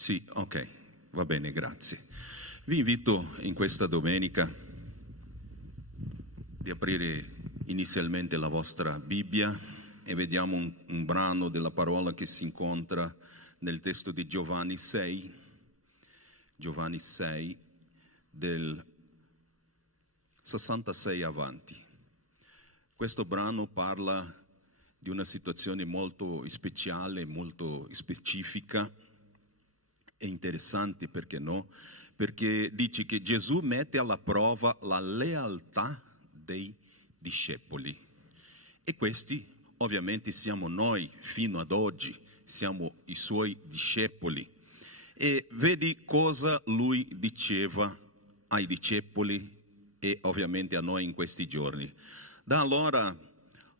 Sì, ok, va bene, grazie. Vi invito in questa domenica di aprire inizialmente la vostra Bibbia e vediamo un brano della parola che si incontra nel testo di Giovanni 6, del 66 avanti. Questo brano parla di una situazione molto speciale, molto specifica e interessante, perché no? Perché dice che Gesù mette alla prova la lealtà dei discepoli. E questi ovviamente siamo noi fino ad oggi, siamo i suoi discepoli. E vedi cosa lui diceva ai discepoli e ovviamente a noi in questi giorni. Da allora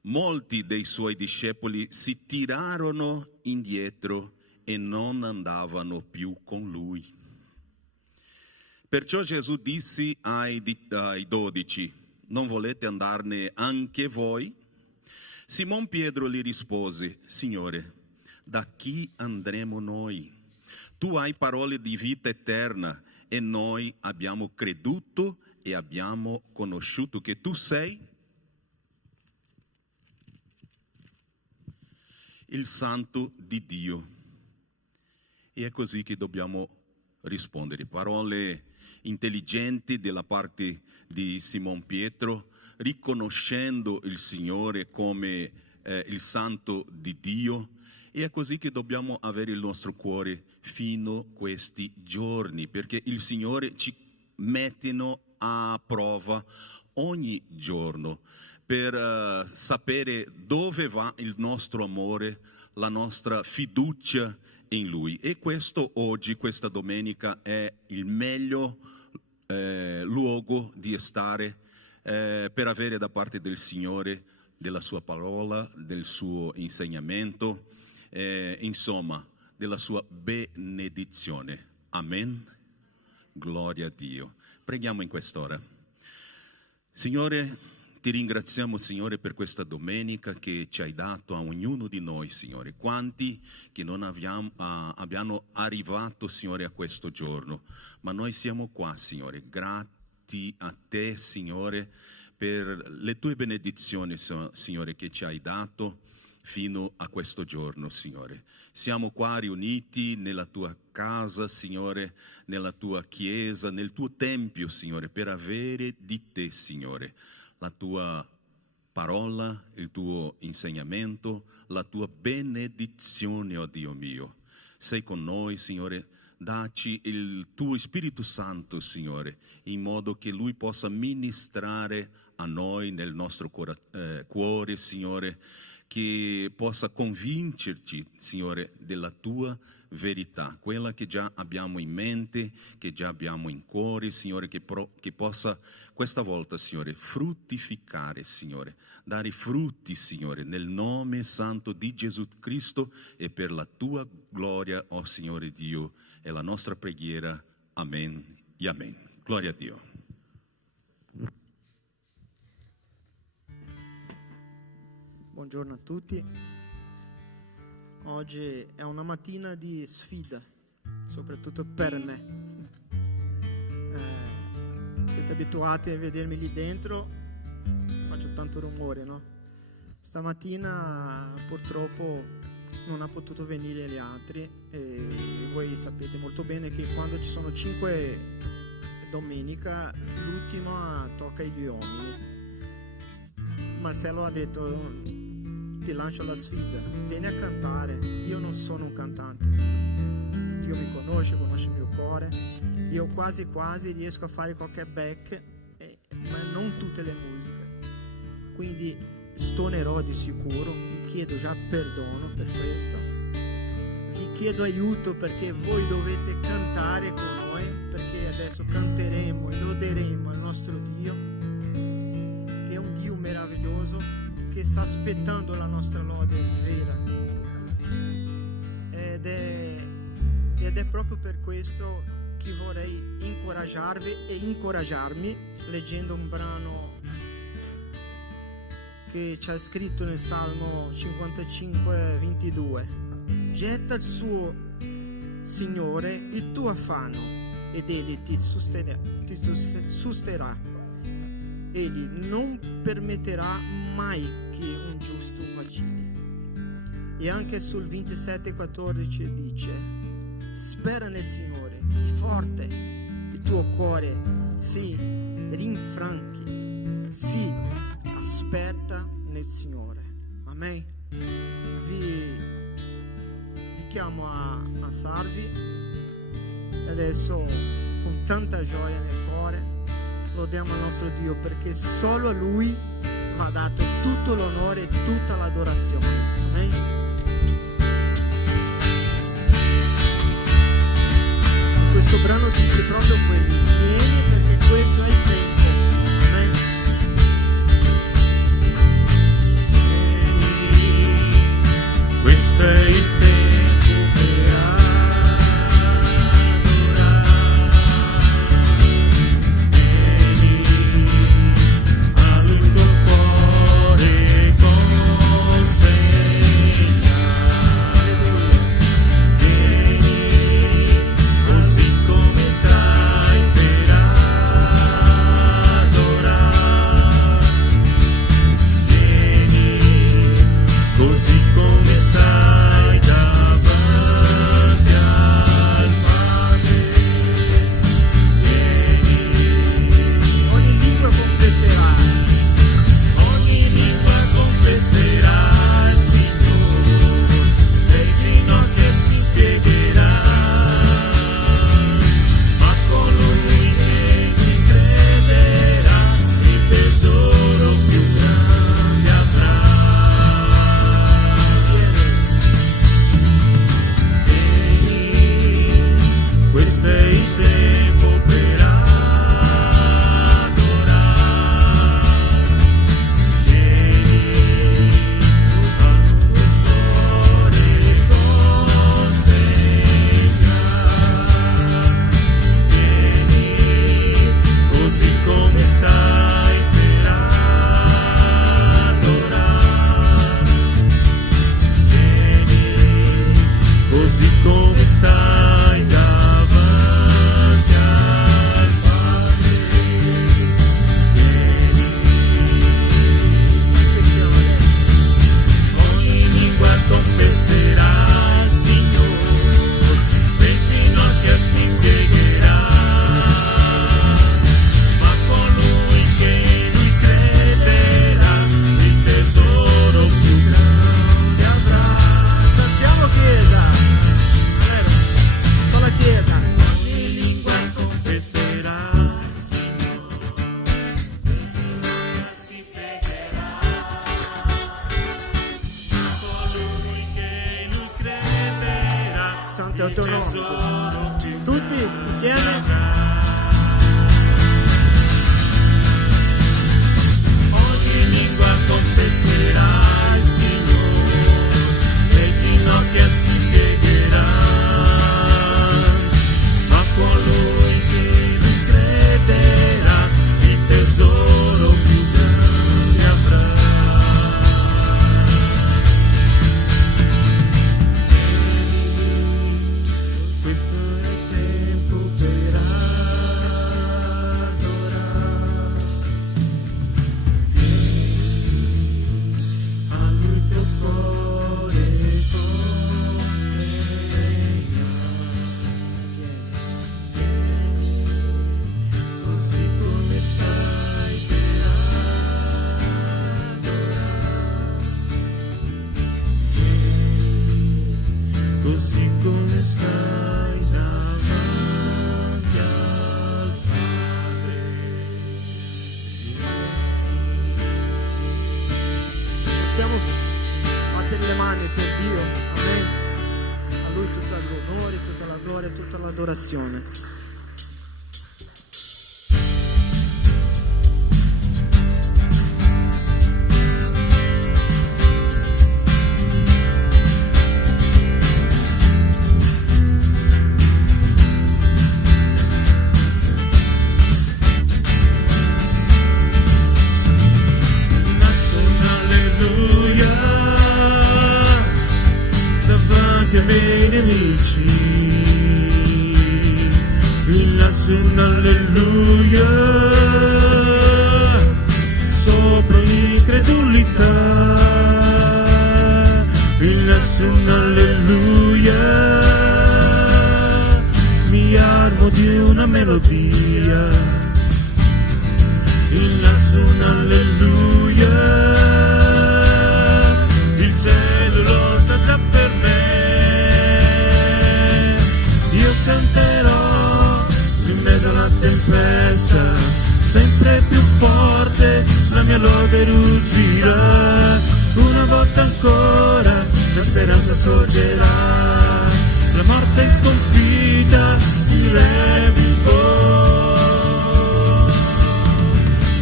molti dei suoi discepoli si tirarono indietro e non andavano più con lui. Perciò Gesù disse ai 12, non volete andarne anche voi? Simon Pietro gli rispose, Signore, da chi andremo noi? Tu hai parole di vita eterna e noi abbiamo creduto e abbiamo conosciuto che tu sei il Santo di Dio. E è così che dobbiamo rispondere. Parole intelligenti dalla parte di Simon Pietro, riconoscendo il Signore come il Santo di Dio. E è così che dobbiamo avere il nostro cuore fino a questi giorni, perché il Signore ci mettono a prova ogni giorno per sapere dove va il nostro amore, la nostra fiducia in Lui. E questo oggi, questa domenica, è il meglio luogo di stare per avere da parte del Signore, della sua parola, del suo insegnamento, insomma, della sua benedizione. Amen. Gloria a Dio. Preghiamo in quest'ora. Signore, ti ringraziamo, Signore, per questa domenica che ci hai dato a ognuno di noi, Signore. Quanti che non abbiano arrivato, Signore, a questo giorno. Ma noi siamo qua, Signore. Grati a te, Signore, per le tue benedizioni, Signore, che ci hai dato fino a questo giorno, Signore. Siamo qua riuniti nella tua casa, Signore, nella tua chiesa, nel tuo tempio, Signore, per avere di te, Signore, la tua parola, il tuo insegnamento, la tua benedizione, oh Dio mio. Sei con noi, Signore, dacci il tuo Spirito Santo, Signore, in modo che Lui possa ministrare a noi nel nostro cuore, Signore, che possa convincerci, Signore, della tua verità, quella che già abbiamo in mente, che già abbiamo in cuore, Signore, che possa questa volta, Signore, fruttificare, Signore, dare frutti, Signore, nel nome santo di Gesù Cristo e per la tua gloria, oh Signore Dio, è la nostra preghiera. Amen e amen. Gloria a Dio. Buongiorno a tutti. Oggi è una mattina di sfida, soprattutto per me. Siete abituati a vedermi lì dentro, faccio tanto rumore, no? Stamattina purtroppo non ha potuto venire gli altri e voi sapete molto bene che quando ci sono 5 domenica, l'ultima tocca agli uomini. Marcello ha detto, ti lancio la sfida, vieni a cantare. Io non sono un cantante, Dio mi conosce il mio cuore, io quasi riesco a fare qualche back, ma non tutte le musiche, quindi stonerò di sicuro. Vi chiedo già perdono per questo, vi chiedo aiuto perché voi dovete cantare con noi, perché adesso canteremo e loderemo il nostro Dio, che è un Dio meraviglioso, che sta aspettando la nostra lode vera, ed è proprio per questo che vorrei incoraggiarvi e incoraggiarmi leggendo un brano che c'è scritto nel Salmo 55, 22. Getta il suo Signore, il tuo affanno ed Egli ti susterà. Egli non permetterà mai che un giusto vacilli. E anche sul 27,14 dice: spera nel Signore, sii forte, il tuo cuore si rinfranchi, si aspetta nel Signore. Amen. Vi chiamo a alzarvi e adesso con tanta gioia nel cuore lodiamo il nostro Dio, perché solo a Lui va dato tutto l'onore e tutta l'adorazione. Amen. Questo brano dice proprio quello: vieni perché questo è il tempo. Amen. Questo è il tempo per adorare. Vieni al tuo cuore consegna. Vieni così come stai per adorare. Vieni così come stai davanti al Padre. Vieni, Ogni lingua confesserà. ogni lingua confesserà il Signore, le ginocchia si piegherà, ma colui che ci crederà il tesoro più grande avrà. Vieni, questo è il tempo per adorare. Vieni, usando il cuore consegna. Vieni, così come stai per adorare. Vieni, così come stai davanti al Padre. Vieni, ogni lingua confesserà il Signore, le ginocchia si piegherà, ma colui che lui crederà il tesoro più grande avrà. Cantiamo Chiesa. Con la Chiesa. Ogni lingua confesserà il Signore, le ginocchia si piegherà, ma colui che lui crederà Santo è il il tuo nome. tesoro più Tutti insieme. ogni lingua confesserà il Signore, le ginocchia si piegherà, ma colui che lui crederà il tesoro più grande avrà. Questo è il tempo per adorare. Vieni, a lui il tuo cuore consegna. Vieni, così come stai per adorare. Vieni, così come stai davanti al Padre. Possiamo battere le mani per Dio. Amen. A Lui tutto l'onore, tutta la gloria, tutta l'adorazione. Nasce un alleluia davanti ai miei nemici. sempre più forte la mia lode ruggirà. Una volta ancora la speranza sorgerà. La morte è sconfitta, il re vivo.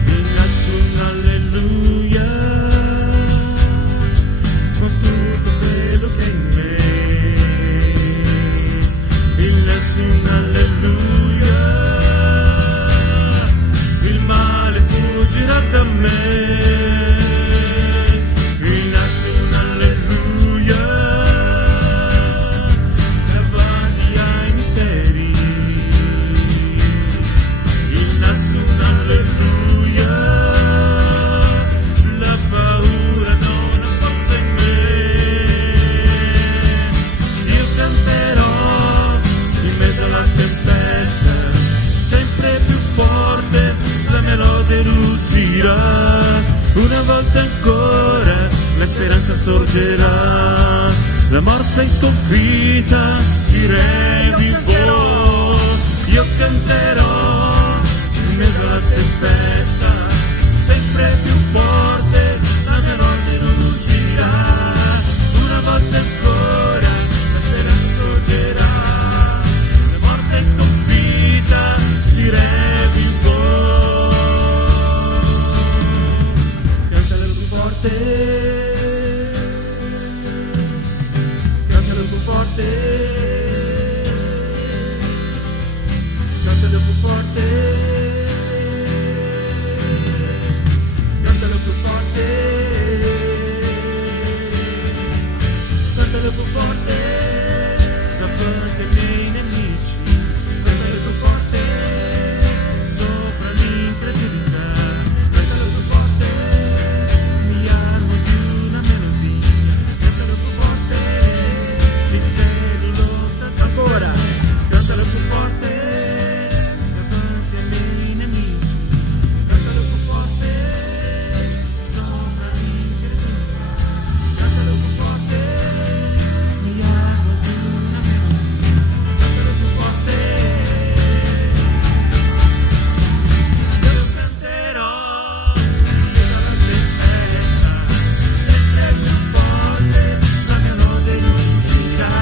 Vi lascio un alleluia con tutto quello che è in me. Vi lascio un alleluia, il male fuggirà da me. Vi lascio un alleluia davanti ai misteri. Vi lascio un alleluia, la paura non ha forza in me. Io canterò in mezzo alla tempesta, sempre più forte la mia lode ruggirà. Una volta ancora la speranza sorgerà. La morte è sconfitta, il re vivo. Io canterò in mezzo alla tempesta, sempre più forte la mia lode ruggirà. Una volta ancora la speranza sorgerà. La morte è sconfitta, il re vivo. Cantalo più forte, cantalo più forte, cantalo più forte, cantalo più forte, cantalo più forte, davanti ai miei nemici. Cantalo più forte, sopra l'incredulità. Cantalo più forte, mi armo di una melodia. Cantalo più forte, il cielo lo sta ancora. Cantalo più forte, davanti ai miei nemici. Cantalo più forte, sopra l'incredulità. Cantalo più forte, mi armo di una melodia. Cantalo più forte, io canterò nella tempesta, sempre più forte la mia lode ruggirà.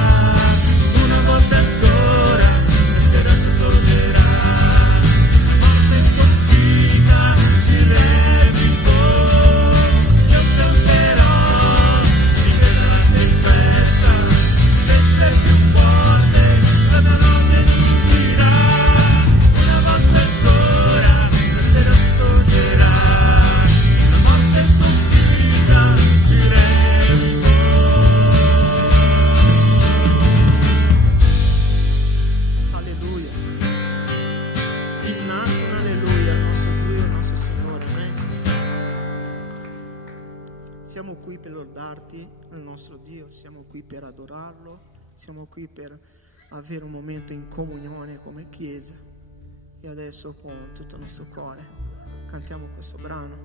Una volta ancora la speranza sorgerà. La morte è sconfitta, il re vivo. Io canterò in mezzo alla tempesta, sempre più forte la mia lode ruggirà. Una volta ancora la speranza sorgerà. La morte è sconfitta, il re vivo. Alleluia. Il naso un alleluia al nostro Dio, al nostro Signore. Amen. Siamo qui per lodarti, il nostro Dio, siamo qui per adorarlo, siamo qui per avere un momento in comunione come Chiesa. E adesso con tutto il nostro cuore cantiamo questo brano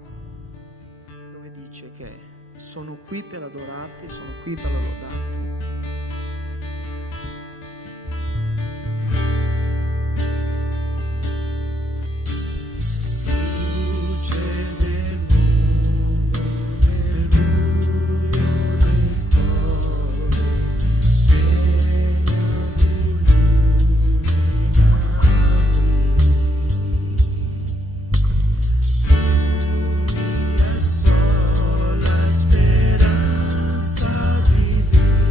dove dice che sono qui per adorarti, sono qui per lodarti. Luce del mondo, nel buio del cuore, mia sola speranza di vivere.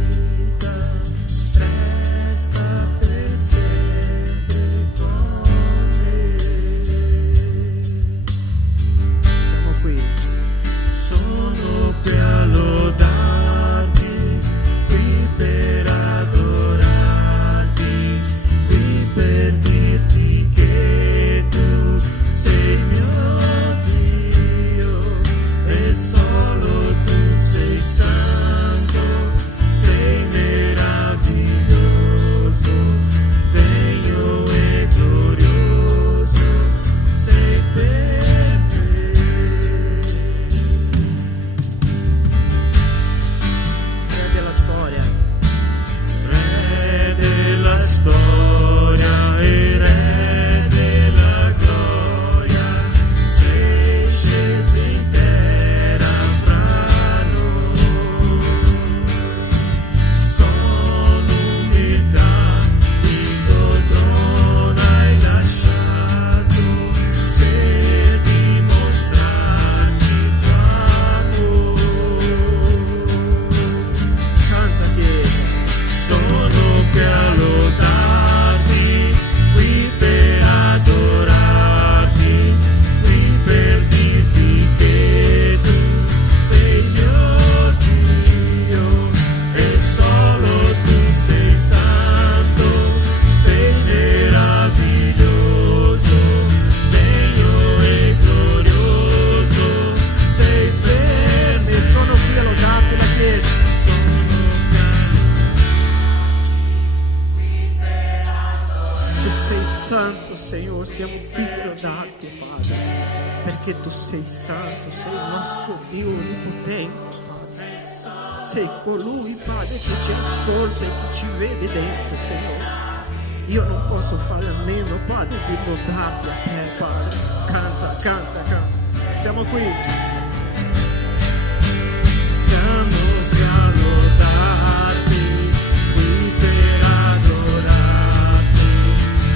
Signore, siamo qui per lodarti, Padre, perché tu sei santo, sei il nostro Dio onnipotente, Padre. Sei colui, Padre, che ci ascolta e che ci vede dentro, Signore. Io non posso fare a meno, Padre, di lodarti a te, Padre. Canta, canta, canta. Siamo qui. Siamo qui a lodarti, qui per adorarti,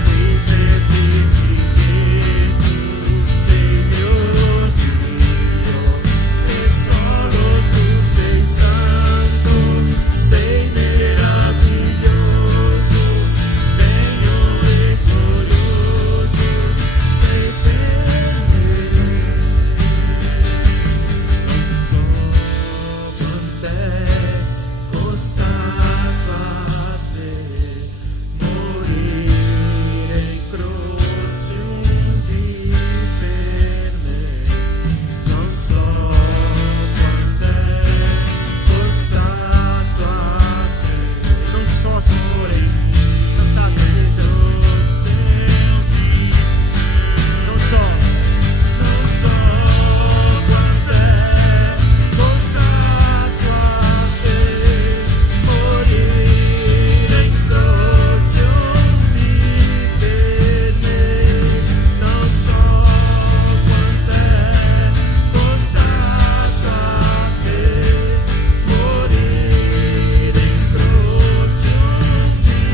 qui per dirti che tu sei mio Dio e solo tu sei santo, sei meraviglioso, degno e glorioso, sei per me. Non so quant'è costato a te morire in croce un dì per me. Non so quant'è costato a te. Non so, Signore, cantate croce un dì. Non so quant'è costato a te morire in croce un dì per me. Non so quant'è costato a te morire in croce un dì.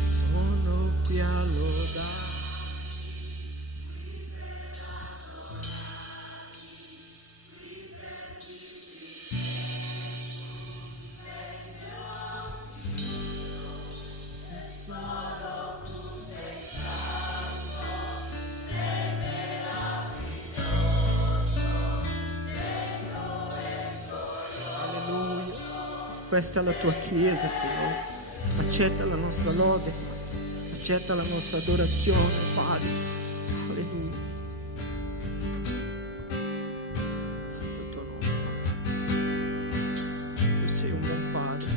Sono qui a lodare. Alleluia. Questa è la tua chiesa, Signore. Accetta la nostra lode, accetta la nostra adorazione, Padre. Alleluia. Santo il tuo nome, Padre. Tu sei un buon Padre.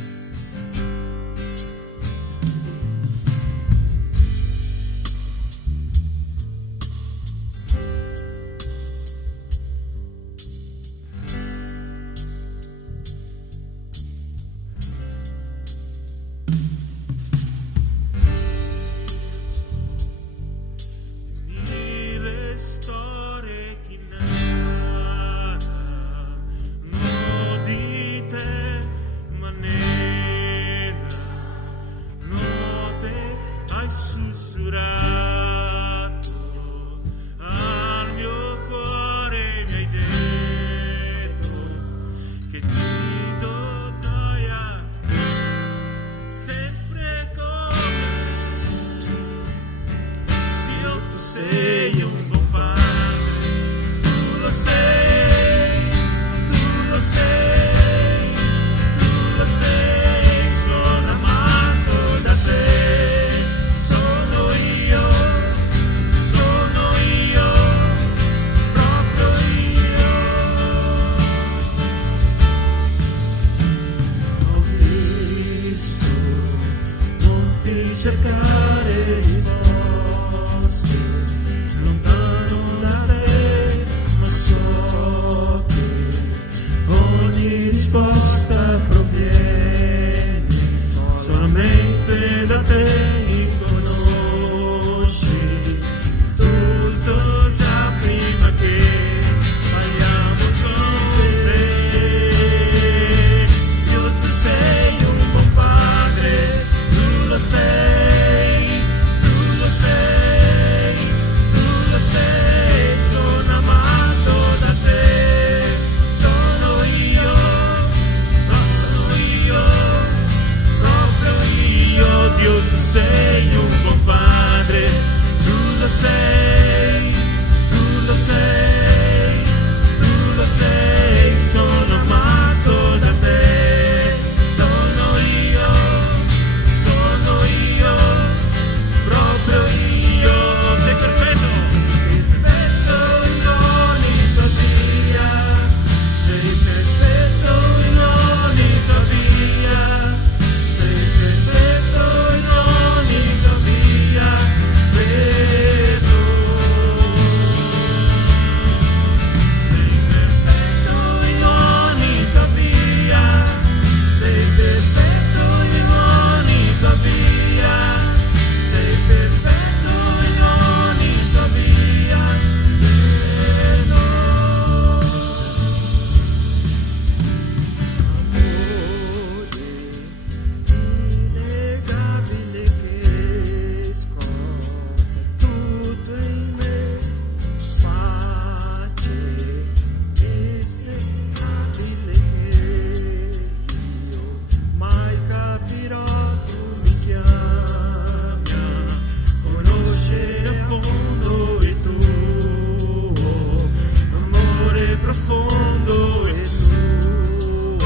profondo è tuo,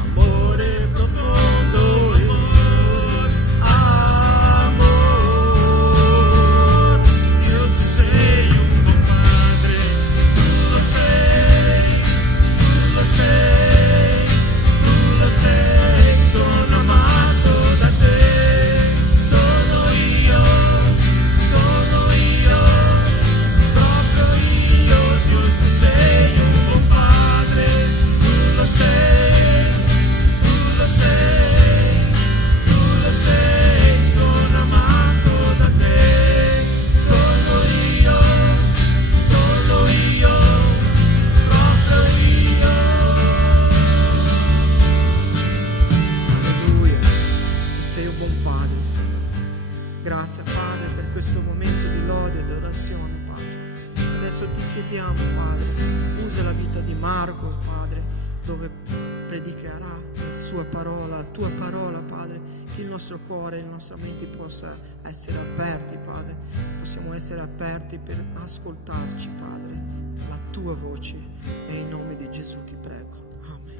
amore profondo è amor. Io tu sei un buon padre, tu lo sei, tu lo sei, tu lo sei, sono amato da te, sono io, proprio io, Dio tu sei un buon padre, tu lo sei, tu lo sei, tu lo sei, sono amato da te, sono io, proprio io. Alleluia, tu sei un buon Padre, Signore. Grazie Padre per questo momento di lode e adorazione, Padre. Adesso ti chiediamo, Padre, usa la vita di Marco, Padre, dove predicherà la tua parola, Padre, che il nostro cuore e le nostre menti possa essere aperti, Padre. Possiamo essere aperti per ascoltarci, Padre, la tua voce. È in nome di Gesù che prego. Amen.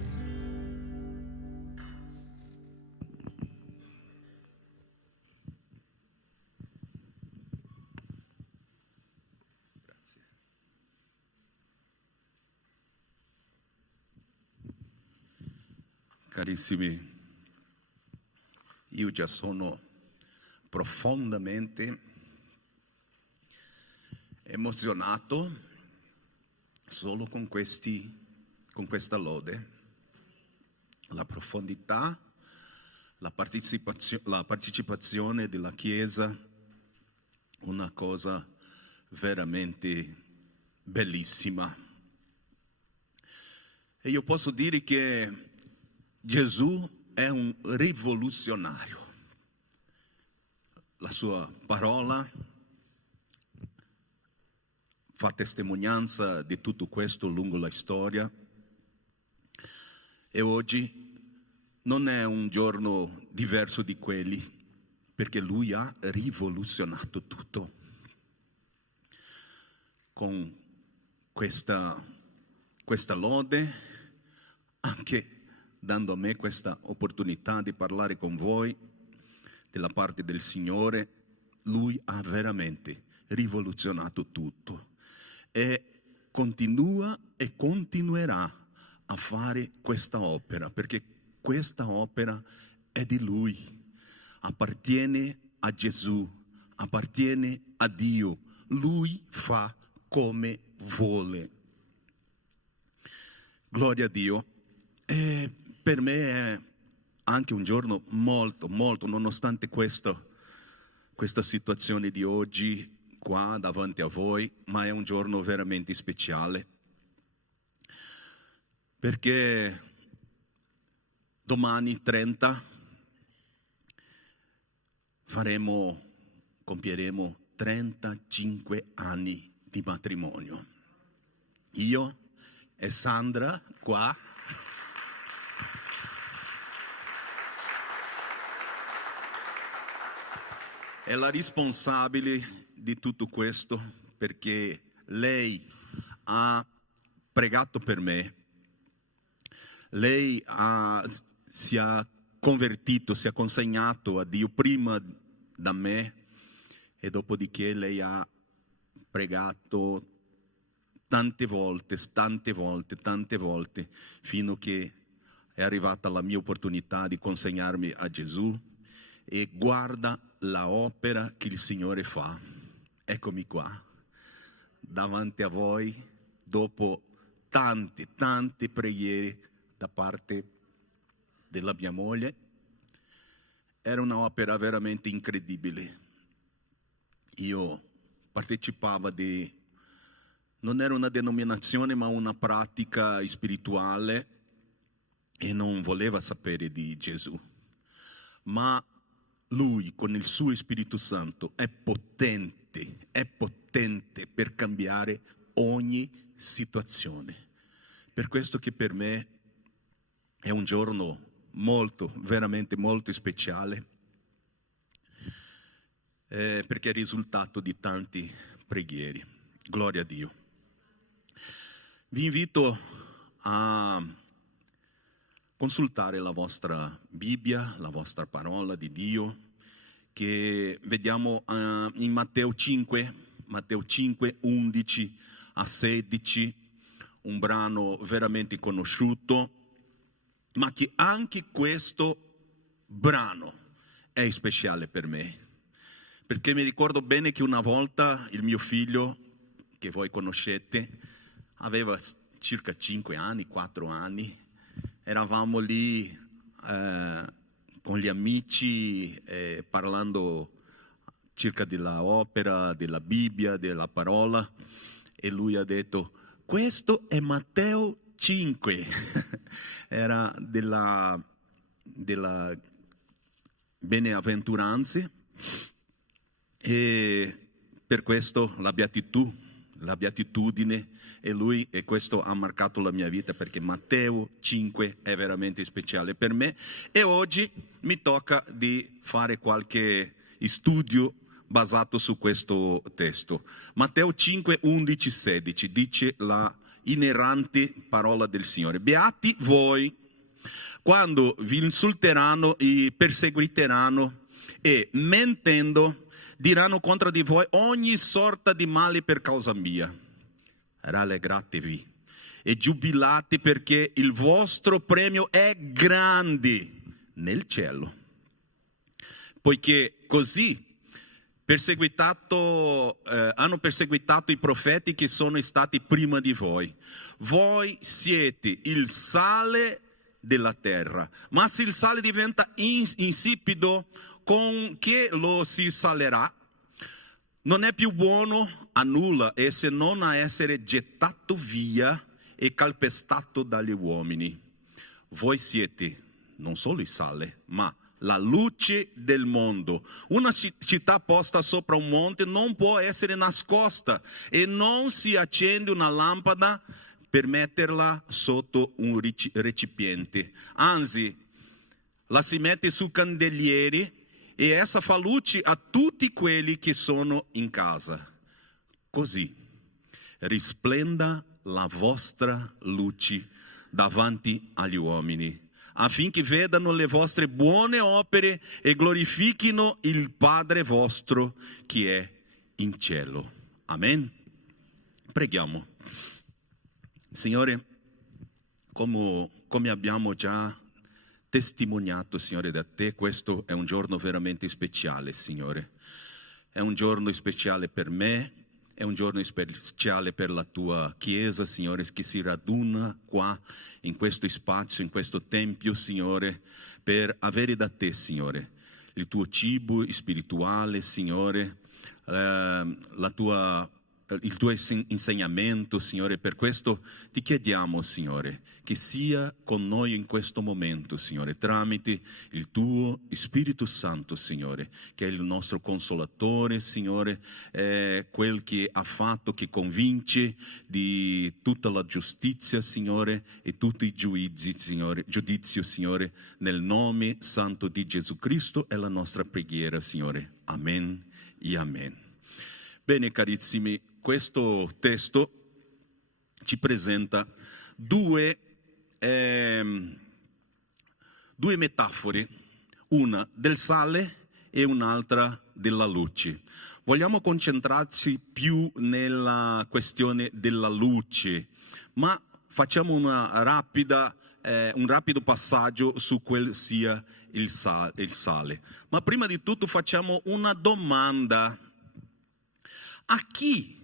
Carissimi, io già sono profondamente emozionato solo con questa lode, la profondità, la partecipazione della Chiesa, una cosa veramente bellissima. E io posso dire che Gesù è un rivoluzionario. La sua parola fa testimonianza di tutto questo lungo la storia. E oggi non è un giorno diverso di quelli, perché Lui ha rivoluzionato tutto. Con questa lode, anche dando a me questa opportunità di parlare con voi della parte del Signore, Lui ha veramente rivoluzionato tutto e continua e continuerà a fare questa opera, perché questa opera è di Lui, appartiene a Gesù, appartiene a Dio. Lui fa come vuole. Gloria a Dio. E per me è anche un giorno molto, nonostante questa situazione di oggi qua davanti a voi, ma è un giorno veramente speciale, perché domani 30 compieremo 35 anni di matrimonio. Io e Sandra qua è la responsabile di tutto questo, perché lei ha pregato per me, lei si è convertito, si è consegnato a Dio prima da me, e dopodiché lei ha pregato tante volte, fino a che è arrivata la mia opportunità di consegnarmi a Gesù. E guarda la opera che il Signore fa. Eccomi qua, davanti a voi, dopo tante preghiere da parte della mia moglie. Era un'opera veramente incredibile. Io partecipavo non era una denominazione, ma una pratica spirituale, e non voleva sapere di Gesù. Ma Lui, con il suo Spirito Santo, è potente per cambiare ogni situazione. Per questo che per me è un giorno veramente molto speciale, perché è il risultato di tante preghiere. Gloria a Dio. Vi invito a consultare la vostra Bibbia, la vostra parola di Dio, che vediamo in Matteo 5, 11 a 16, un brano veramente conosciuto, ma che anche questo brano è speciale per me, perché mi ricordo bene che una volta il mio figlio, che voi conoscete, aveva circa 5 anni, 4 anni, eravamo lì con gli amici parlando circa della opera, della Bibbia, della parola, e lui ha detto: questo è Matteo 5, era della beneaventuranze, e per questo la beatitudine, e questo ha marcato la mia vita, perché Matteo 5 è veramente speciale per me, e oggi mi tocca di fare qualche studio basato su questo testo. Matteo 5, 11, 16 dice la inerrante parola del Signore: beati voi quando vi insulteranno e perseguiteranno e, mentendo, diranno contro di voi ogni sorta di male per causa mia. Rallegratevi e giubilate, perché il vostro premio è grande nel cielo. Poiché così hanno perseguitato i profeti che sono stati prima di voi. Voi siete il sale della terra, ma se il sale diventa insipido, con che lo si salerà? Non è più buono a nulla, e se non a essere gettato via e calpestato dagli uomini. Voi siete non solo il sale, ma la luce del mondo. Una città posta sopra un monte non può essere nascosta, e non si accende una lampada per metterla sotto un recipiente. Anzi, la si mette su candelieri, e essa fa luce a tutti quelli che sono in casa. Così risplenda la vostra luce davanti agli uomini, affinché vedano le vostre buone opere e glorifichino il Padre vostro che è in cielo. Amen. Preghiamo. Signore, come abbiamo già testimoniato, Signore, da Te, questo è un giorno veramente speciale, Signore. È un giorno speciale per me, è un giorno speciale per la Tua Chiesa, Signore, che si raduna qua, in questo spazio, in questo tempio, Signore, per avere da Te, Signore, il Tuo cibo spirituale, Signore, il Tuo insegnamento, Signore. Per questo ti chiediamo, Signore, che sia con noi in questo momento, Signore, tramite il Tuo Spirito Santo, Signore, che è il nostro consolatore, Signore, è quel che ha fatto, che convince di tutta la giustizia, Signore, e tutti i giudizio, Signore, nel nome santo di Gesù Cristo è la nostra preghiera, Signore. Amen e amen. Bene, carissimi, questo testo ci presenta due metafore, una del sale e un'altra della luce. Vogliamo concentrarci più nella questione della luce, ma facciamo un rapido passaggio su quel sia il sale. Ma prima di tutto facciamo una domanda: a chi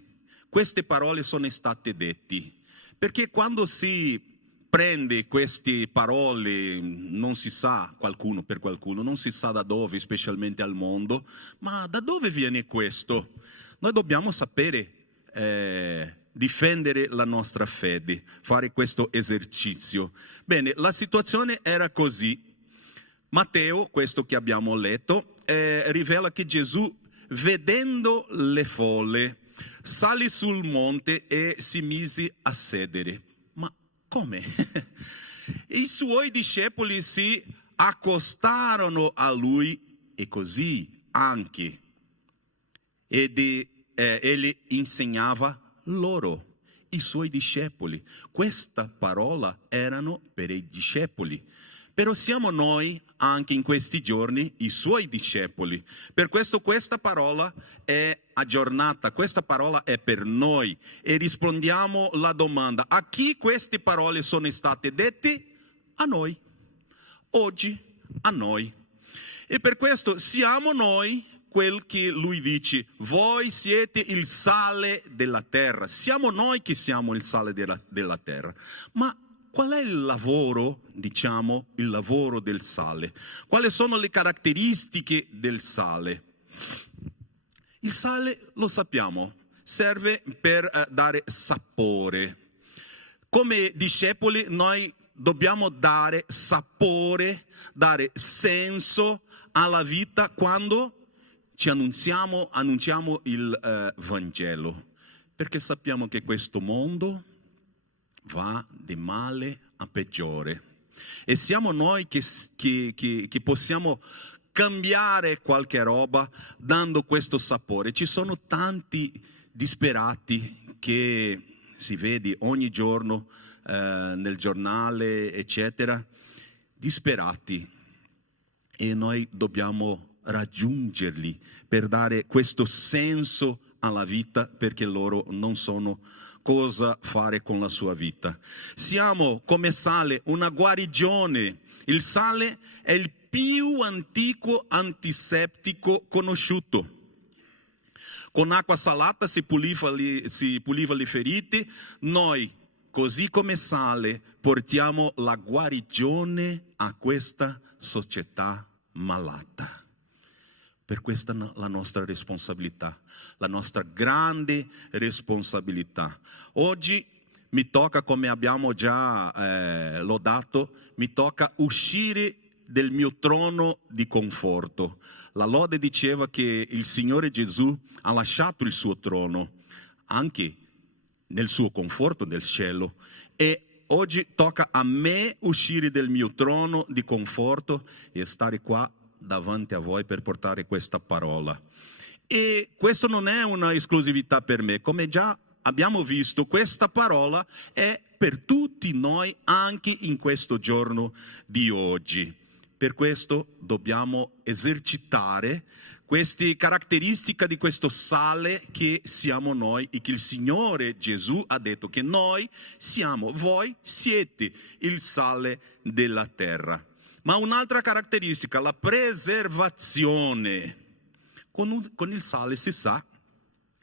queste parole sono state dette? Perché quando si prende queste parole, non si sa, per qualcuno, non si sa da dove, specialmente al mondo, ma da dove viene questo? Noi dobbiamo sapere difendere la nostra fede, fare questo esercizio. Bene, la situazione era così. Matteo, questo che abbiamo letto, rivela che Gesù, vedendo le folle, salì sul monte e si mise a sedere. Ma come? I suoi discepoli si accostarono a lui, e così anche egli insegnava loro. i suoi discepoli. Questa parola erano per i discepoli. Però siamo noi anche in questi giorni i suoi discepoli. Per questo questa parola è aggiornata, questa parola è per noi. E rispondiamo alla domanda: a chi queste parole sono state dette? A noi. Oggi a noi. E per questo siamo noi quel che lui dice: voi siete il sale della terra. Siamo noi che siamo il sale della terra. Ma qual è il lavoro, diciamo, il lavoro del sale? Quali sono le caratteristiche del sale? Il sale, lo sappiamo, serve per dare sapore. Come discepoli noi dobbiamo dare sapore, dare senso alla vita quando ci annunciamo il Vangelo. Perché sappiamo che questo mondo va di male a peggiore e siamo noi che possiamo cambiare qualche roba dando questo sapore. Ci sono tanti disperati che si vede ogni giorno nel giornale, eccetera, disperati, e noi dobbiamo raggiungerli per dare questo senso alla vita, perché loro non sanno cosa fare con la sua vita. Siamo come sale, una guarigione. Il sale è il più antico antisettico conosciuto. Con acqua salata si puliva le ferite. Noi, così come sale, portiamo la guarigione a questa società malata. Per questa la nostra responsabilità, la nostra grande responsabilità. Oggi mi tocca, come abbiamo già lodato, mi tocca uscire del mio trono di conforto. La lode diceva che il Signore Gesù ha lasciato il suo trono anche nel suo conforto del cielo, e oggi tocca a me uscire del mio trono di conforto e stare qua davanti a voi per portare questa parola. E questo non è una esclusività per me, come già abbiamo visto, questa parola è per tutti noi anche in questo giorno di oggi. Per questo dobbiamo esercitare queste caratteristiche di questo sale che siamo noi e che il Signore Gesù ha detto che noi siamo, voi siete il sale della terra. Ma un'altra caratteristica, la preservazione. Con il sale si sa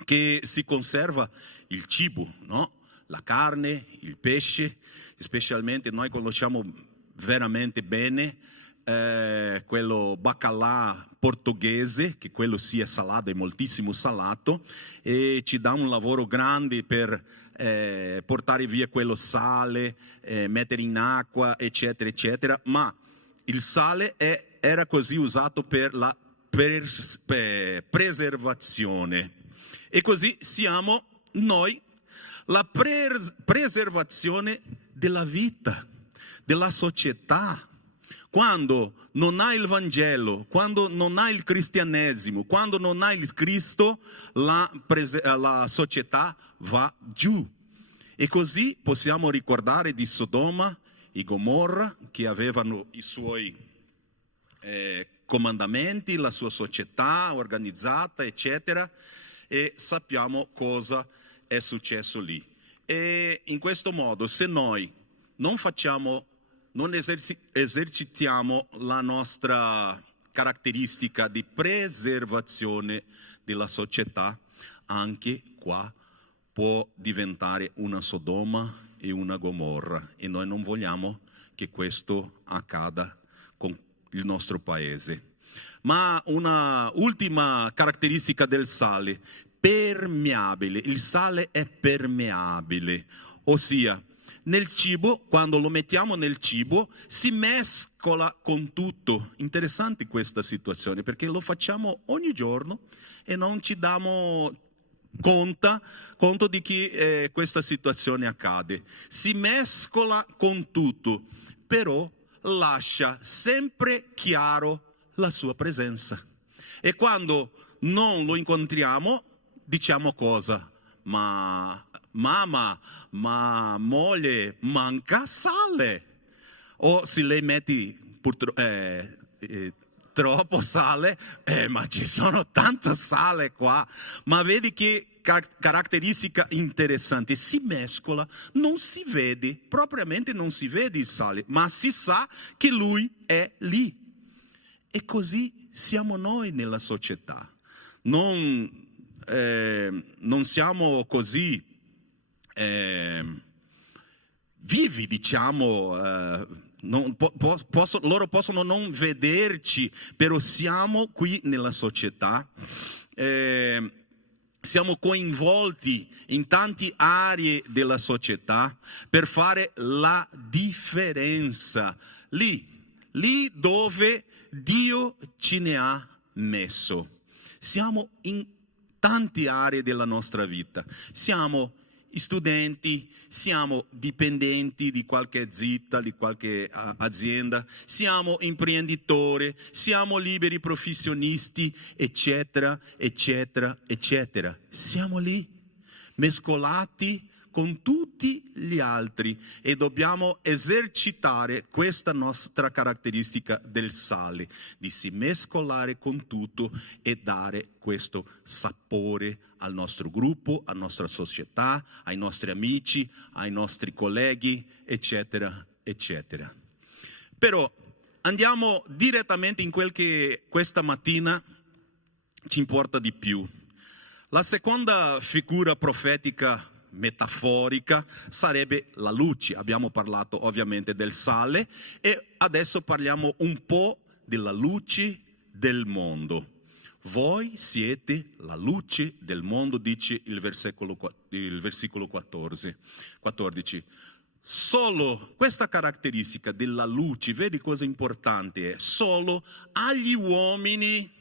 che si conserva il cibo, no? La carne, il pesce, specialmente noi conosciamo veramente bene quello baccalà portoghese, che quello sì è salato, è moltissimo salato, e ci dà un lavoro grande per portare via quello sale, mettere in acqua, eccetera, eccetera. Ma il sale era così usato per la preservazione. E così siamo noi, la preservazione della vita, della società. Quando non hai il Vangelo, quando non hai il cristianesimo, quando non hai il Cristo, la società va giù. E così possiamo ricordare di Sodoma e Gomorra, che avevano i suoi comandamenti, la sua società organizzata, eccetera, e sappiamo cosa è successo lì. E in questo modo, se noi non esercitiamo la nostra caratteristica di preservazione della società, anche qua può diventare una Sodoma e una Gomorra, e noi non vogliamo che questo accada con il nostro paese. Ma una ultima caratteristica del sale: permeabile. Il sale è permeabile, ossia nel cibo, quando lo mettiamo nel cibo, si mescola con tutto. Interessante questa situazione, perché lo facciamo ogni giorno e non ci diamo conto di che questa situazione accade. Si mescola con tutto, però lascia sempre chiaro la sua presenza. E quando non lo incontriamo, diciamo cosa? Ma mamma, ma moglie, manca sale. O se lei metti troppo sale, ma ci sono tanto sale qua. Ma vedi che caratteristica interessante, si mescola, non si vede, propriamente non si vede il sale, ma si sa che lui è lì. E così siamo noi nella società. Non siamo così vivi, diciamo, loro possono non vederci, però siamo qui nella società, siamo coinvolti in tante aree della società per fare la differenza, lì dove Dio ci ne ha messo. Siamo in tante aree della nostra vita, siamo studenti, siamo dipendenti di qualche azienda, di qualche azienda, siamo imprenditori, siamo liberi professionisti, eccetera, eccetera, eccetera. Siamo lì, mescolati con tutti gli altri e dobbiamo esercitare questa nostra caratteristica del sale, di si mescolare con tutto e dare questo sapore al nostro gruppo, alla nostra società, ai nostri amici, ai nostri colleghi, eccetera, eccetera. Però andiamo direttamente in quel che questa mattina ci importa di più. La seconda figura profetica metaforica sarebbe la luce. Abbiamo parlato ovviamente del sale e adesso parliamo un po' della luce del mondo. Voi siete la luce del mondo, dice il versicolo 14. Solo questa caratteristica della luce, vedi cosa importante è? Solo agli uomini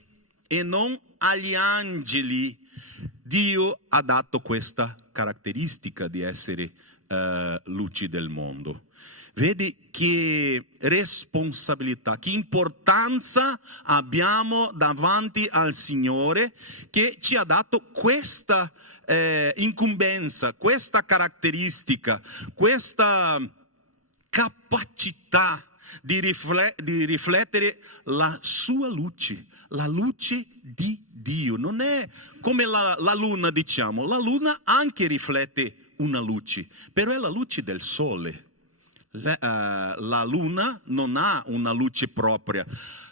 e non agli angeli Dio ha dato questa caratteristica di essere luci del mondo. Vedi che responsabilità, che importanza abbiamo davanti al Signore che ci ha dato questa incumbenza, questa caratteristica, questa capacità di riflettere la sua luce, la luce di Dio. Non è come la luna, diciamo, la luna anche riflette una luce, però è la luce del sole. La luna non ha una luce propria,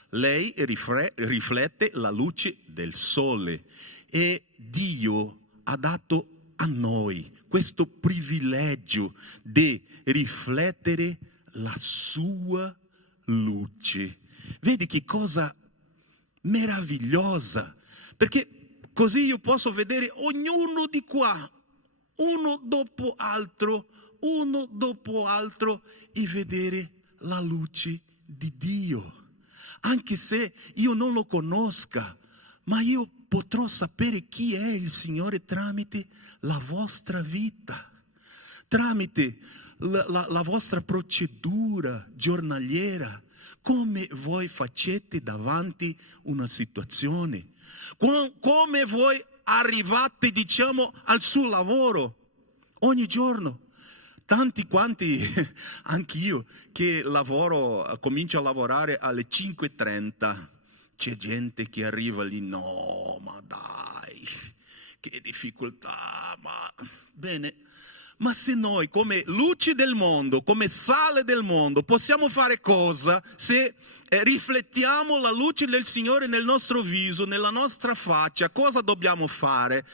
lei riflette la luce del sole e Dio ha dato a noi questo privilegio di riflettere la sua luce. Vedi che cosa meravigliosa, perché così io posso vedere ognuno di qua, uno dopo altro e vedere la luce di Dio. Anche se io non lo conosca, ma io potrò sapere chi è il Signore tramite la vostra vita, tramite la vostra procedura giornaliera, come voi facete davanti una situazione, come voi arrivate, diciamo, al suo lavoro ogni giorno. Tanti quanti, anch'io, che comincio a lavorare alle 5:30, c'è gente che arriva lì, no, ma dai, che difficoltà, ma bene. Ma se noi come luci del mondo, come sale del mondo, possiamo fare cosa se riflettiamo la luce del Signore nel nostro viso, nella nostra faccia? Cosa dobbiamo fare?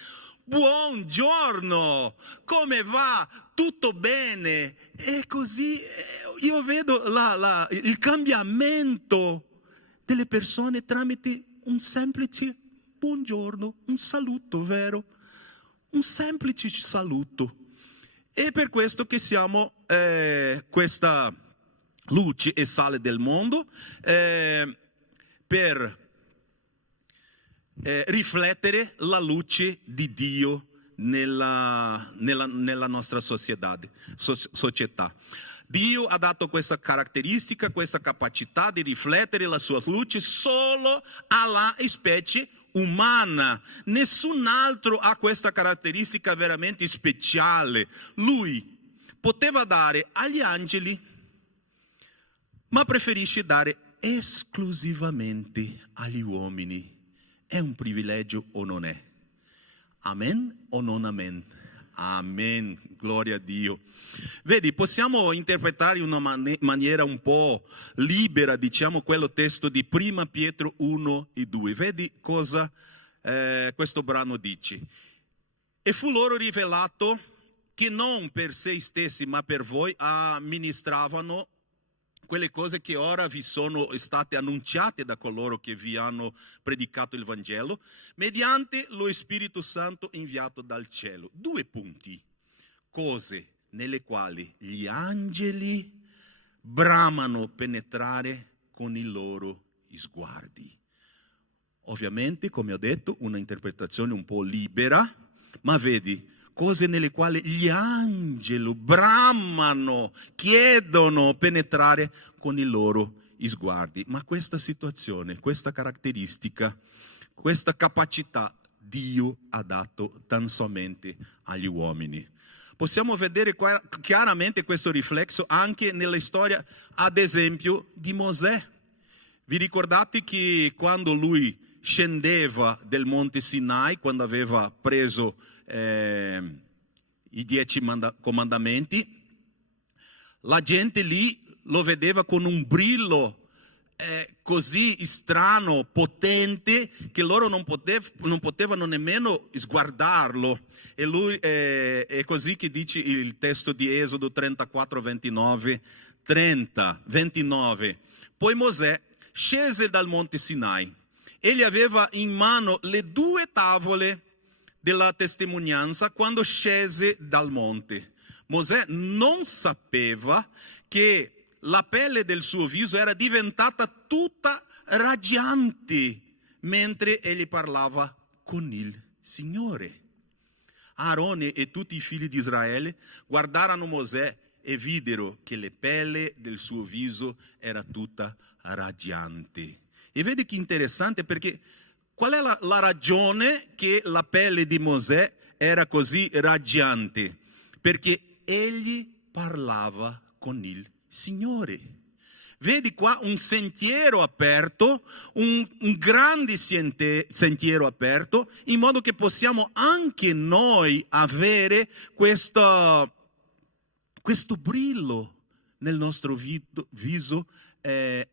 Buongiorno, come va? Tutto bene? E così io vedo il cambiamento delle persone tramite un semplice buongiorno, un saluto, vero? Un semplice saluto. E per questo che siamo questa luce e sale del mondo, per riflettere la luce di Dio nella nostra società. Dio ha dato questa caratteristica, questa capacità di riflettere la sua luce solo alla specie umana, nessun altro ha questa caratteristica veramente speciale. Lui poteva dare agli angeli, ma preferisce dare esclusivamente agli uomini. È un privilegio o non è? Amen o non amen? Amen, gloria a Dio. Vedi, possiamo interpretare in una maniera un po' libera, diciamo, quello testo di 1 Pietro 1 e 2. Vedi cosa questo brano dice. E fu loro rivelato che non per se stessi, ma per voi amministravano quelle cose che ora vi sono state annunciate da coloro che vi hanno predicato il Vangelo, mediante lo Spirito Santo inviato dal cielo. 2 punti. Cose nelle quali gli angeli bramano penetrare con i loro sguardi. Ovviamente, come ho detto, una interpretazione un po' libera, ma vedi, cose nelle quali gli angeli bramano, chiedono penetrare con i loro sguardi. Ma questa situazione, questa caratteristica, questa capacità Dio ha dato tan solamente agli uomini. Possiamo vedere chiaramente questo riflesso anche nella storia, ad esempio, di Mosè. Vi ricordate che quando lui scendeva del monte Sinai, quando aveva preso i 10 comandamenti, la gente lì lo vedeva con un brillo così strano, potente, che loro non potevano nemmeno sguardarlo. E lui è così che dice il testo di Esodo 34, 29. Poi Mosè scese dal monte Sinai. Egli aveva in mano le 2 tavole della testimonianza quando scese dal monte. Mosè non sapeva che la pelle del suo viso era diventata tutta raggiante mentre egli parlava con il Signore. Aarone e tutti i figli di Israele guardarono Mosè e videro che le pelle del suo viso era tutta raggiante. E vedi che interessante, perché qual è la ragione che la pelle di Mosè era così raggiante? Perché egli parlava con il Signore. Vedi qua un sentiero aperto, un grande sentiero aperto, in modo che possiamo anche noi avere questo brillo nel nostro viso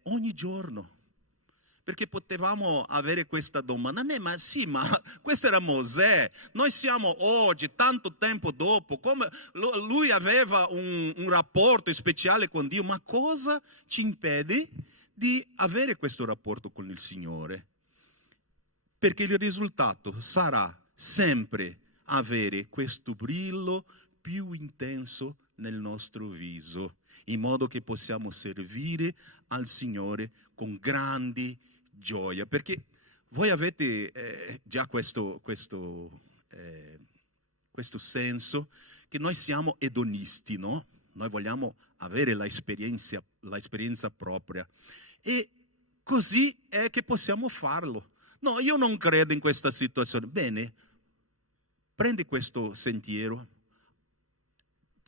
ogni giorno. Perché potevamo avere questa domanda, ma sì, ma questo era Mosè, noi siamo oggi, tanto tempo dopo, come lui aveva un rapporto speciale con Dio, ma cosa ci impede di avere questo rapporto con il Signore? Perché il risultato sarà sempre avere questo brillo più intenso nel nostro viso, in modo che possiamo servire al Signore con grandi gioia, perché voi avete già questo senso che noi siamo edonisti, no? Noi vogliamo avere l'esperienza propria, e così è che possiamo farlo. No, io non credo in questa situazione. Bene, prendi questo sentiero,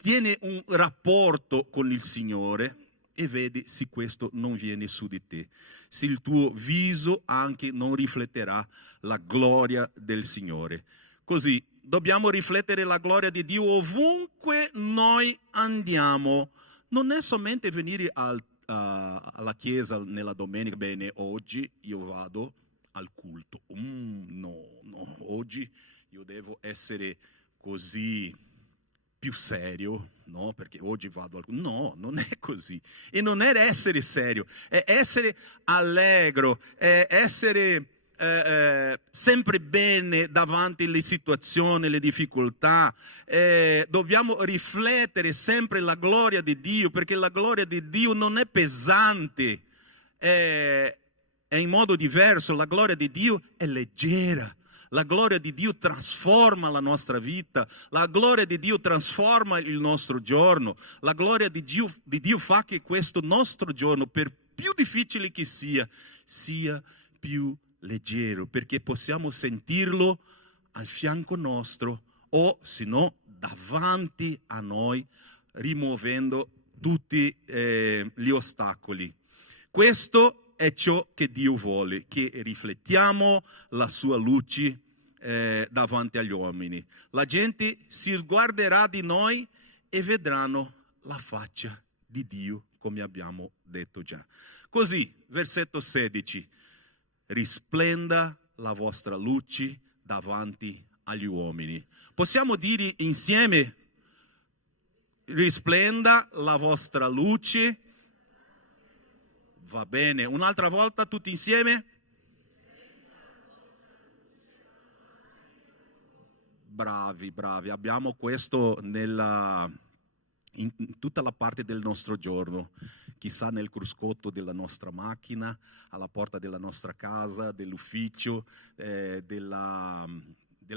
tieni un rapporto con il Signore e vedi se questo non viene su di te, se il tuo viso anche non rifletterà la gloria del Signore. Così dobbiamo riflettere la gloria di Dio ovunque noi andiamo. Non è solamente venire alla chiesa nella domenica, bene, oggi io vado al culto. No, oggi io devo essere così più serio, no? Perché oggi vado al culto. No, non è così. E non è essere serio, è essere allegro, è essere sempre bene davanti alle situazioni, alle difficoltà. Dobbiamo riflettere sempre la gloria di Dio, perché la gloria di Dio non è pesante, è in modo diverso. La gloria di Dio è leggera. La gloria di Dio trasforma la nostra vita, la gloria di Dio trasforma il nostro giorno, la gloria di Dio fa che questo nostro giorno, per più difficile che sia più leggero, perché possiamo sentirlo al fianco nostro o, se no, davanti a noi, rimuovendo tutti gli ostacoli. Questo è ciò che Dio vuole, che riflettiamo la sua luce davanti agli uomini. La gente si sguarderà di noi e vedranno la faccia di Dio, come abbiamo detto già. Così, versetto 16, risplenda la vostra luce davanti agli uomini. Possiamo dire insieme, risplenda la vostra luce. Va bene, un'altra volta tutti insieme. Bravi, bravi, abbiamo questo in tutta la parte del nostro giorno, chissà nel cruscotto della nostra macchina, alla porta della nostra casa, dell'ufficio, della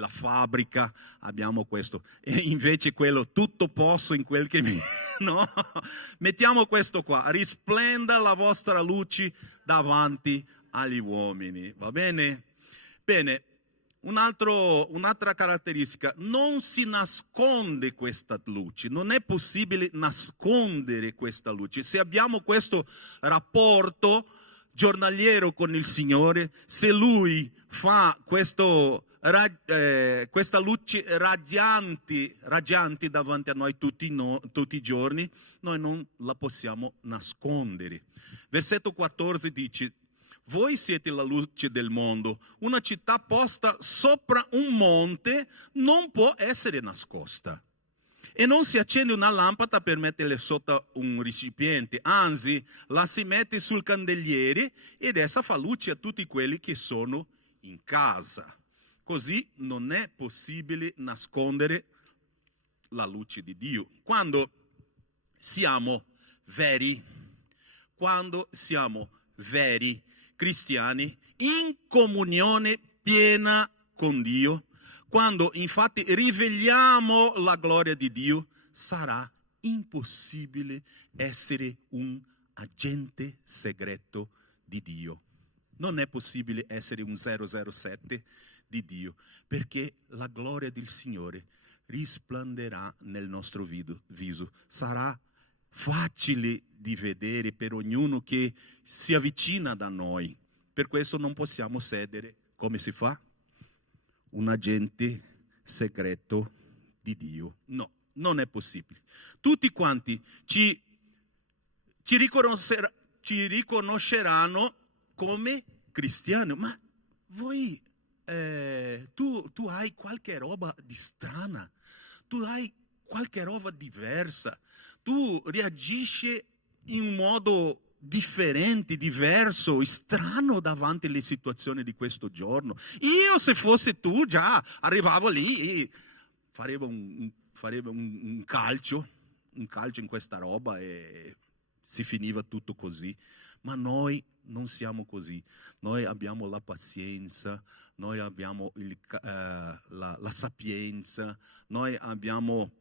fabbrica, abbiamo questo. E invece quello, tutto posso in quel che mi... No, mettiamo questo qua, risplenda la vostra luce davanti agli uomini, va bene? Bene. Un'altra caratteristica, non si nasconde questa luce, non è possibile nascondere questa luce. Se abbiamo questo rapporto giornaliero con il Signore, se Lui fa questa luce raggiante davanti a noi tutti i giorni, noi non la possiamo nascondere. Versetto 14 dice: voi siete la luce del mondo. Una città posta sopra un monte non può essere nascosta. E non si accende una lampada per metterla sotto un recipiente, anzi la si mette sul candeliere ed essa fa luce a tutti quelli che sono in casa. Così non è possibile nascondere la luce di Dio. Quando siamo veri cristiani in comunione piena con Dio, quando infatti riveliamo la gloria di Dio, sarà impossibile essere un agente segreto di Dio. Non è possibile essere un 007 di Dio, perché la gloria del Signore risplenderà nel nostro viso. Sarà facile di vedere per ognuno che si avvicina da noi. Per questo non possiamo sedere, come si fa? Un agente segreto di Dio. No, non è possibile. Tutti quanti ci riconosceranno come cristiani. Ma voi, tu hai qualche roba di strana, tu hai qualche roba diversa, tu reagisci in un modo differente, diverso, strano davanti alle situazioni di questo giorno. Io se fosse tu già arrivavo lì e farevo un calcio in questa roba e si finiva tutto così. Ma noi non siamo così. Noi abbiamo la pazienza, noi abbiamo la sapienza, noi abbiamo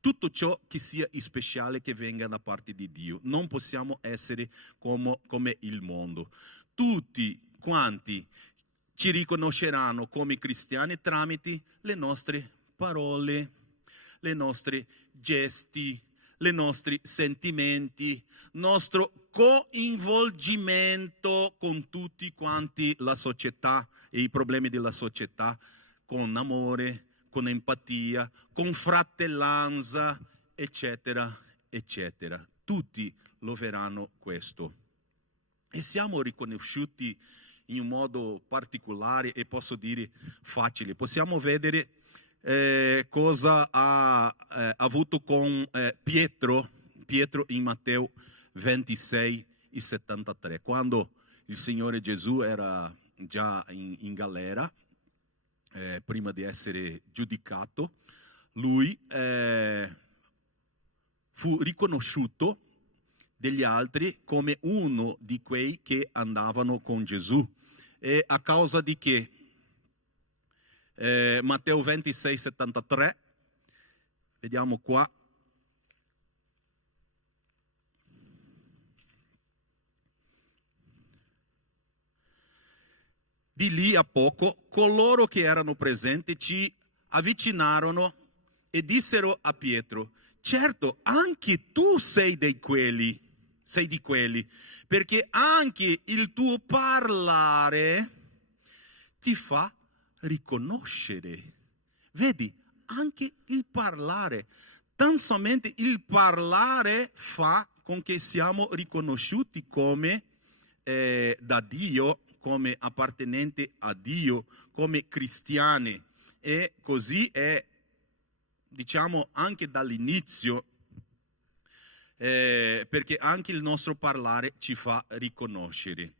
tutto ciò che sia speciale che venga da parte di Dio. Non possiamo essere come il mondo. Tutti quanti ci riconosceranno come cristiani tramite le nostre parole, le nostre gesti, i nostri sentimenti, nostro coinvolgimento con tutti quanti la società e i problemi della società, con amore, con empatia, con fratellanza, eccetera, eccetera. Tutti lo verranno questo. E siamo riconosciuti in un modo particolare e posso dire facile. Possiamo vedere cosa ha avuto con Pietro in Matteo 26:73, quando il Signore Gesù era già in galera, prima di essere giudicato. Lui fu riconosciuto dagli altri come uno di quei che andavano con Gesù. E a causa di che? Matteo 26:73, vediamo qua. di lì a poco coloro che erano presenti ci avvicinarono e dissero a Pietro: certo, anche tu sei di quelli, perché anche il tuo parlare ti fa riconoscere. Vedi, anche il parlare, tan solamente il parlare fa con che siamo riconosciuti come da Dio, come appartenenti a Dio, come cristiani. E così è, diciamo, anche dall'inizio, perché anche il nostro parlare ci fa riconoscere.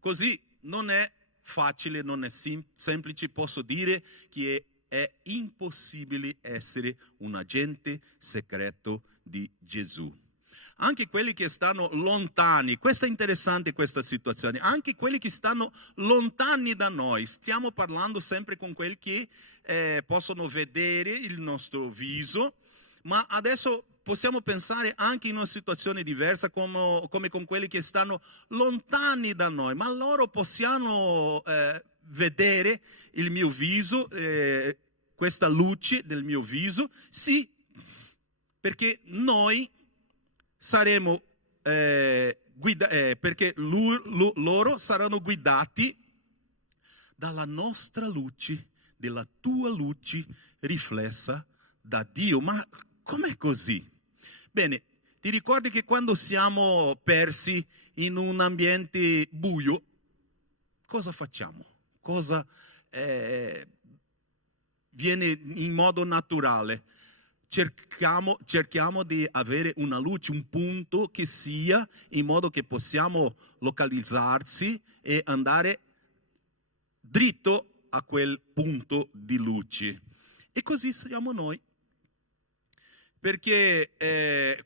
Così non è facile, non è semplice, posso dire che è impossibile essere un agente segreto di Gesù. Anche quelli che stanno lontani, questa è interessante questa situazione, anche quelli che stanno lontani da noi, stiamo parlando sempre con quelli che possono vedere il nostro viso, ma adesso possiamo pensare anche in una situazione diversa come con quelli che stanno lontani da noi, ma loro possiamo vedere il mio viso, questa luce del mio viso? Sì, perché noi saremo perché loro saranno guidati dalla nostra luce, della tua luce riflessa da Dio. Ma com'è così? Bene, ti ricordi che quando siamo persi in un ambiente buio, cosa facciamo? Cosa viene in modo naturale? Cerchiamo di avere una luce, un punto che sia in modo che possiamo localizzarsi e andare dritto a quel punto di luce. E così siamo noi. Perché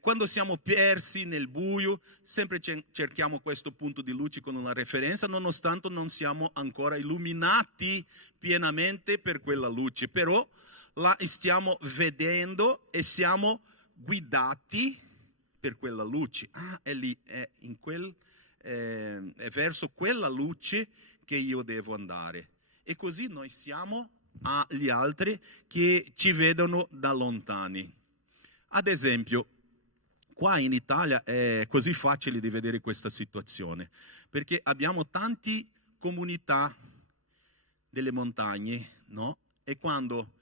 quando siamo persi nel buio, sempre cerchiamo questo punto di luce con una referenza, nonostante non siamo ancora illuminati pienamente per quella luce. Però la stiamo vedendo e siamo guidati per quella luce. È lì, è verso quella luce che io devo andare. E così noi siamo agli altri che ci vedono da lontani. Ad esempio, qua in Italia è così facile di vedere questa situazione, perché abbiamo tante comunità delle montagne, no? E quando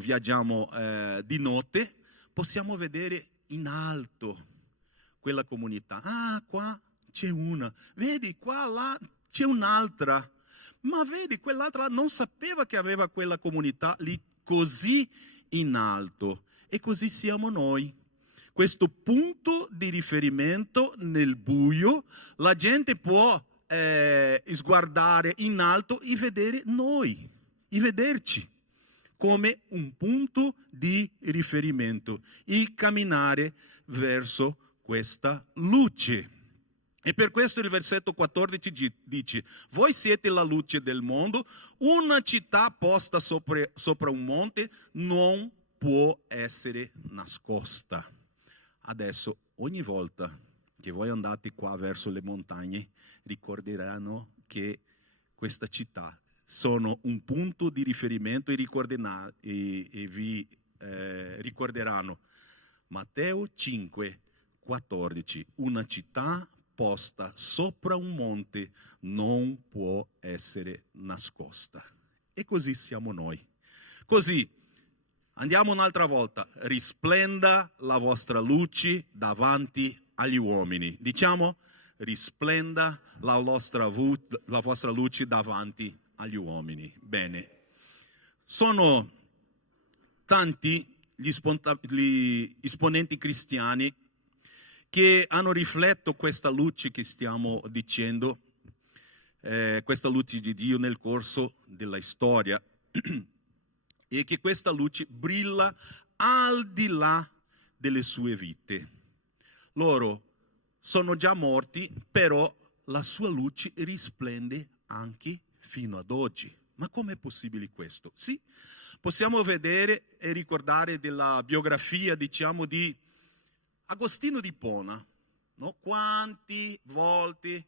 viaggiamo di notte, possiamo vedere in alto quella comunità. Qua c'è una, vedi, qua, là, c'è un'altra. Ma vedi, quell'altra non sapeva che aveva quella comunità lì così in alto. E così siamo noi. Questo punto di riferimento nel buio, la gente può sguardare in alto e vedere noi, e vederci come un punto di riferimento e camminare verso questa luce. E per questo il versetto 14 dice: voi siete la luce del mondo, una città posta sopra un monte non può essere nascosta. Adesso, ogni volta che voi andate qua verso le montagne, ricorderanno che questa città sono un punto di riferimento e vi ricorderanno Matteo 5,14, una città posta sopra un monte non può essere nascosta. E così siamo noi. Così andiamo un'altra volta: risplenda la vostra luce davanti agli uomini. Diciamo: risplenda la vostra luce davanti agli uomini. Bene, sono tanti gli esponenti cristiani che hanno rifletto questa luce che stiamo dicendo, questa luce di Dio nel corso della storia, e che questa luce brilla al di là delle sue vite. Loro sono già morti, però la sua luce risplende anche fino ad oggi. Ma com'è possibile questo? Sì, possiamo vedere e ricordare della biografia, diciamo, di Agostino di Ippona, no? Quante volte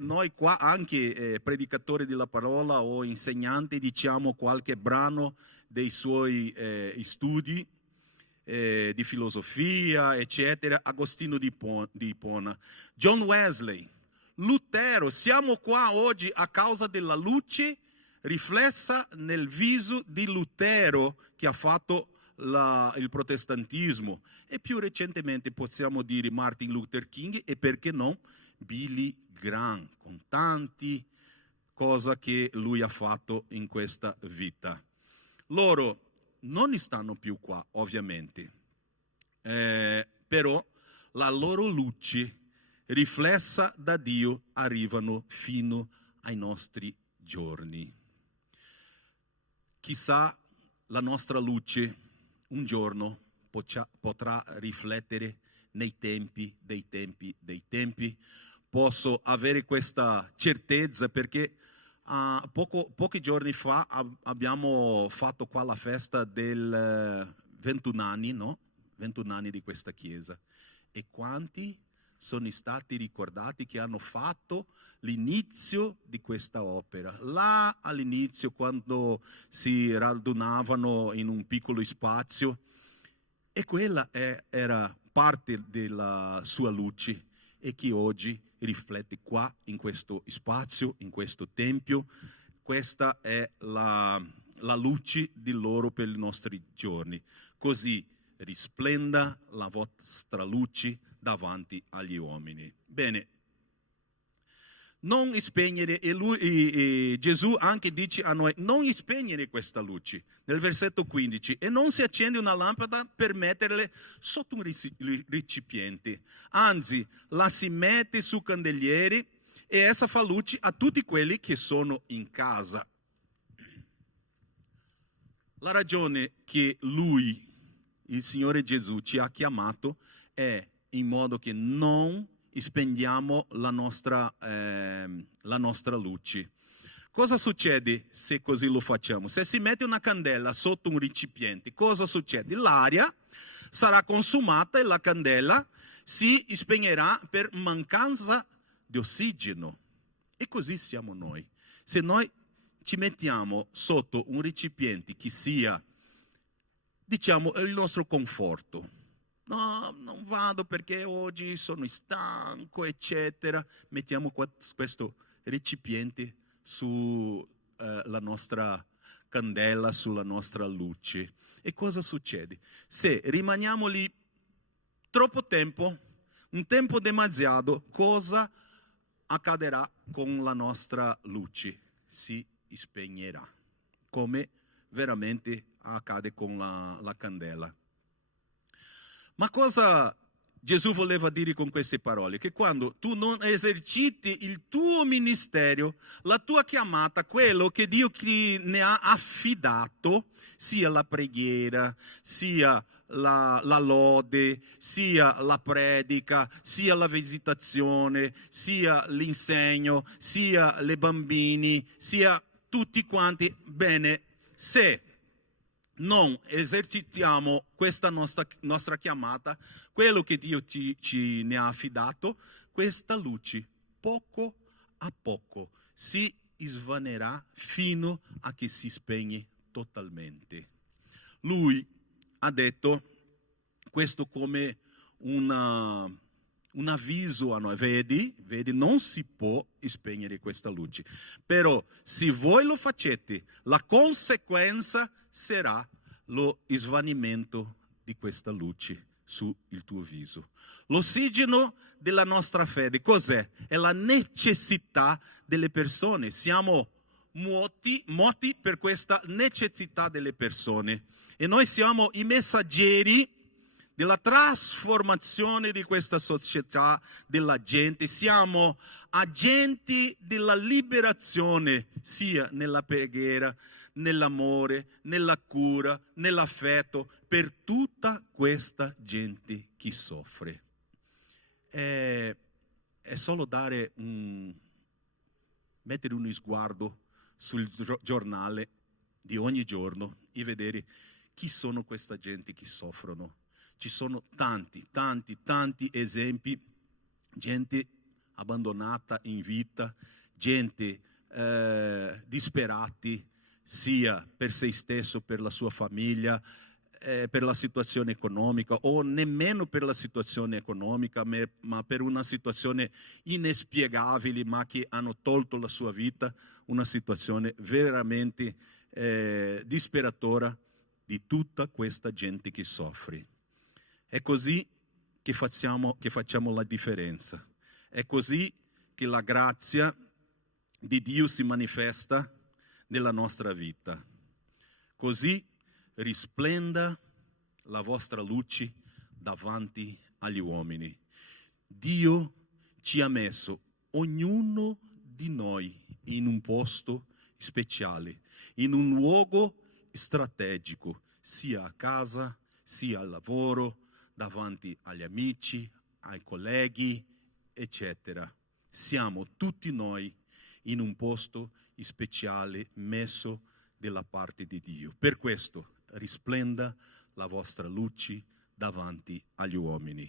noi qua anche predicatori della parola o insegnanti diciamo qualche brano dei suoi studi di filosofia, eccetera, Agostino di Ippona, John Wesley, Lutero. Siamo qua oggi a causa della luce riflessa nel viso di Lutero che ha fatto il protestantismo, e più recentemente possiamo dire Martin Luther King e perché no Billy Graham, con tanti cose che lui ha fatto in questa vita. Loro non stanno più qua, ovviamente, però la loro luce riflessa da Dio arrivano fino ai nostri giorni. Chissà la nostra luce un giorno potrà riflettere nei tempi dei tempi. Posso avere questa certezza perché pochi giorni fa abbiamo fatto qua la festa del 21 anni, no? 21 anni di questa chiesa. E quanti sono stati ricordati che hanno fatto l'inizio di questa opera. Là all'inizio, quando si radunavano in un piccolo spazio, e quella era parte della sua luce e che oggi riflette qua in questo spazio, in questo tempio. Questa è la luce di loro per i nostri giorni. Così risplenda la vostra luce davanti agli uomini. Bene, non spegnere, e Gesù anche dice a noi, non spegnere questa luce, nel versetto 15, e non si accende una lampada per metterla sotto un recipiente, anzi la si mette su candelieri e essa fa luce a tutti quelli che sono in casa. La ragione che Lui, il Signore Gesù, ci ha chiamato è in modo che non spendiamo la nostra luce. Cosa succede se così lo facciamo? Se si mette una candela sotto un recipiente, cosa succede? L'aria sarà consumata e la candela si spegnerà per mancanza di ossigeno. E così siamo noi. Se noi ci mettiamo sotto un recipiente che sia, diciamo, il nostro conforto, no, non vado perché oggi sono stanco, eccetera, mettiamo questo recipiente sulla nostra candela, sulla nostra luce. E cosa succede? Se rimaniamo lì troppo tempo, un tempo demasiado, cosa accadrà con la nostra luce? Si spegnerà, come veramente accade con la candela. Ma cosa Gesù voleva dire con queste parole? Che quando tu non eserciti il tuo ministero, la tua chiamata, quello che Dio ti ne ha affidato, sia la preghiera, sia la lode, sia la predica, sia la visitazione, sia l'insegno, sia le bambini, sia tutti quanti. Bene, se non esercitiamo questa nostra chiamata, quello che Dio ci ne ha affidato, questa luce poco a poco si svanerà fino a che si spegne totalmente. Lui ha detto questo come un avviso a noi, vedi, non si può spegnere questa luce, però se voi lo facete, la conseguenza sarà lo svanimento di questa luce sul tuo viso. L'ossigeno della nostra fede cos'è? È la necessità delle persone. Siamo moti per questa necessità delle persone e noi siamo i messaggeri della trasformazione di questa società, della gente. Siamo agenti della liberazione sia nella preghiera, nell'amore, nella cura, nell'affetto per tutta questa gente che soffre. È solo mettere uno sguardo sul giornale di ogni giorno e vedere chi sono questa gente che soffrono. Ci sono tanti esempi, gente abbandonata in vita, gente disperati, sia per se stesso, per la sua famiglia, per la situazione economica, o nemmeno per la situazione economica, ma per una situazione inspiegabile, ma che hanno tolto la sua vita, una situazione veramente disperatora di tutta questa gente che soffre. È così che facciamo la differenza. È così che la grazia di Dio si manifesta nella nostra vita. Così risplenda la vostra luce davanti agli uomini. Dio ci ha messo ognuno di noi in un posto speciale, in un luogo strategico, sia a casa, sia al lavoro, davanti agli amici, ai colleghi, eccetera. Siamo tutti noi in un posto speciale messo dalla parte di Dio. Per questo risplenda la vostra luce davanti agli uomini.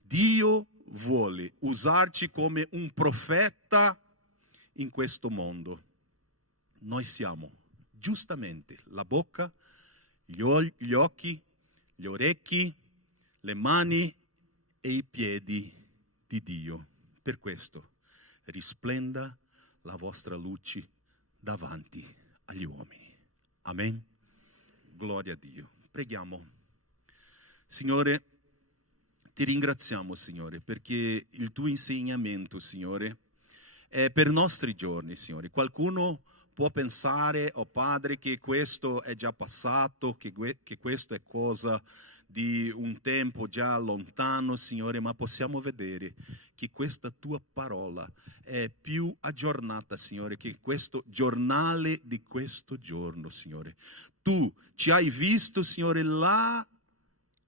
Dio vuole usarci come un profeta in questo mondo. Noi siamo giustamente la bocca, gli occhi, gli orecchi, le mani e i piedi di Dio. Per questo risplenda la vostra luce davanti agli uomini. Amen. Gloria a Dio. Preghiamo. Signore, ti ringraziamo, Signore, perché il tuo insegnamento, Signore, è per i nostri giorni, Signore. Qualcuno può pensare, oh Padre, che questo è già passato, che questo è cosa di un tempo già lontano, Signore, ma possiamo vedere che questa tua parola è più aggiornata, Signore, che questo giornale di questo giorno, Signore. Tu ci hai visto, Signore, là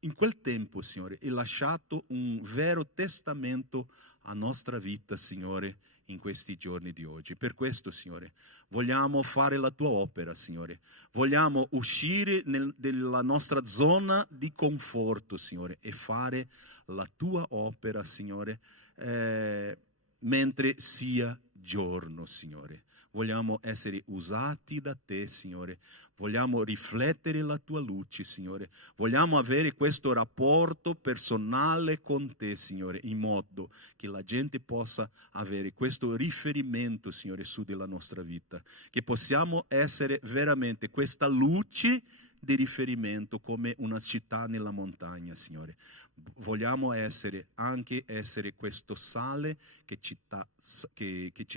in quel tempo, Signore, e lasciato un vero testamento a nostra vita, Signore, in questi giorni di oggi. Per questo, Signore, vogliamo fare la tua opera, Signore. Vogliamo uscire dalla nostra zona di conforto, Signore, e fare la tua opera, Signore, mentre sia giorno, Signore. Vogliamo essere usati da te, Signore. Vogliamo riflettere la tua luce, Signore. Vogliamo avere questo rapporto personale con te, Signore, in modo che la gente possa avere questo riferimento, Signore, su della nostra vita. Che possiamo essere veramente questa luce di riferimento come una città nella montagna, Signore. Vogliamo anche essere questo sale che ci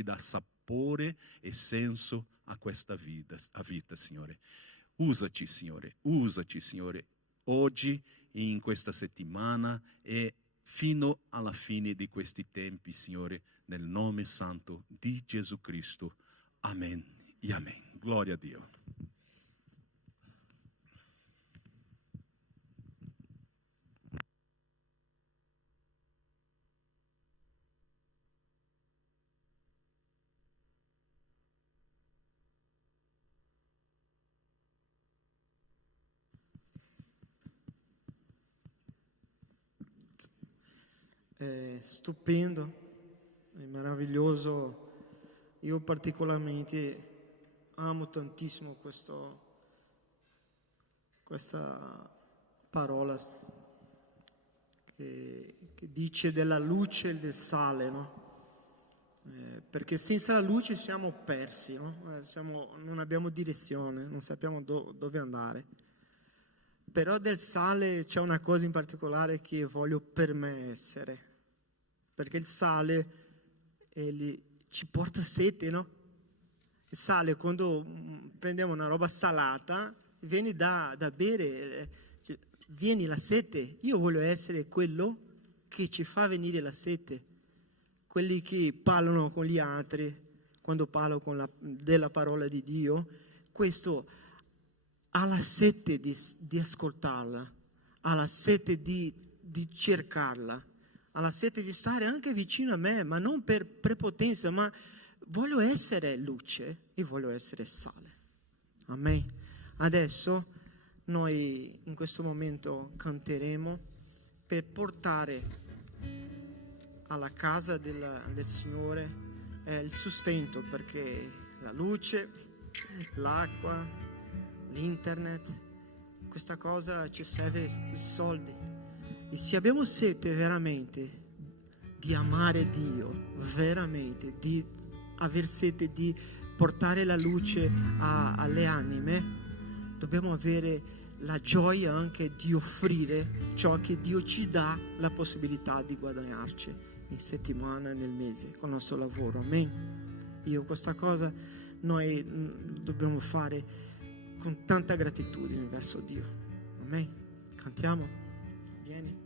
dà sapore e senso a questa vita, Signore. Usaci, Signore, oggi, in questa settimana e fino alla fine di questi tempi, Signore, nel nome santo di Gesù Cristo. Amen e amen. Gloria a Dio. È stupendo, è meraviglioso. Io particolarmente amo tantissimo questa parola che dice della luce e del sale, no? Perché senza la luce siamo persi, no? Non abbiamo direzione, non sappiamo dove andare. Però del sale c'è una cosa in particolare che voglio per me essere, perché il sale ci porta sete, no? Il sale, quando prendiamo una roba salata, viene da bere, viene la sete. Io voglio essere quello che ci fa venire la sete, quelli che parlano con gli altri, quando parlo della parola di Dio, questo ha la sete di ascoltarla, ha la sete di cercarla, ha la sete di stare anche vicino a me, ma non per prepotenza, ma voglio essere luce e voglio essere sale. Amen. Adesso noi in questo momento canteremo per portare alla casa del Signore è il sustento, perché la luce, l'acqua, l'internet, questa cosa ci serve i soldi. E se abbiamo sete veramente di amare Dio, veramente di aver sete di portare la luce alle anime, dobbiamo avere la gioia anche di offrire ciò che Dio ci dà la possibilità di guadagnarci in settimana, nel mese, con il nostro lavoro. Amen. Questa cosa noi dobbiamo fare con tanta gratitudine verso Dio. Amen. Cantiamo. Vieni.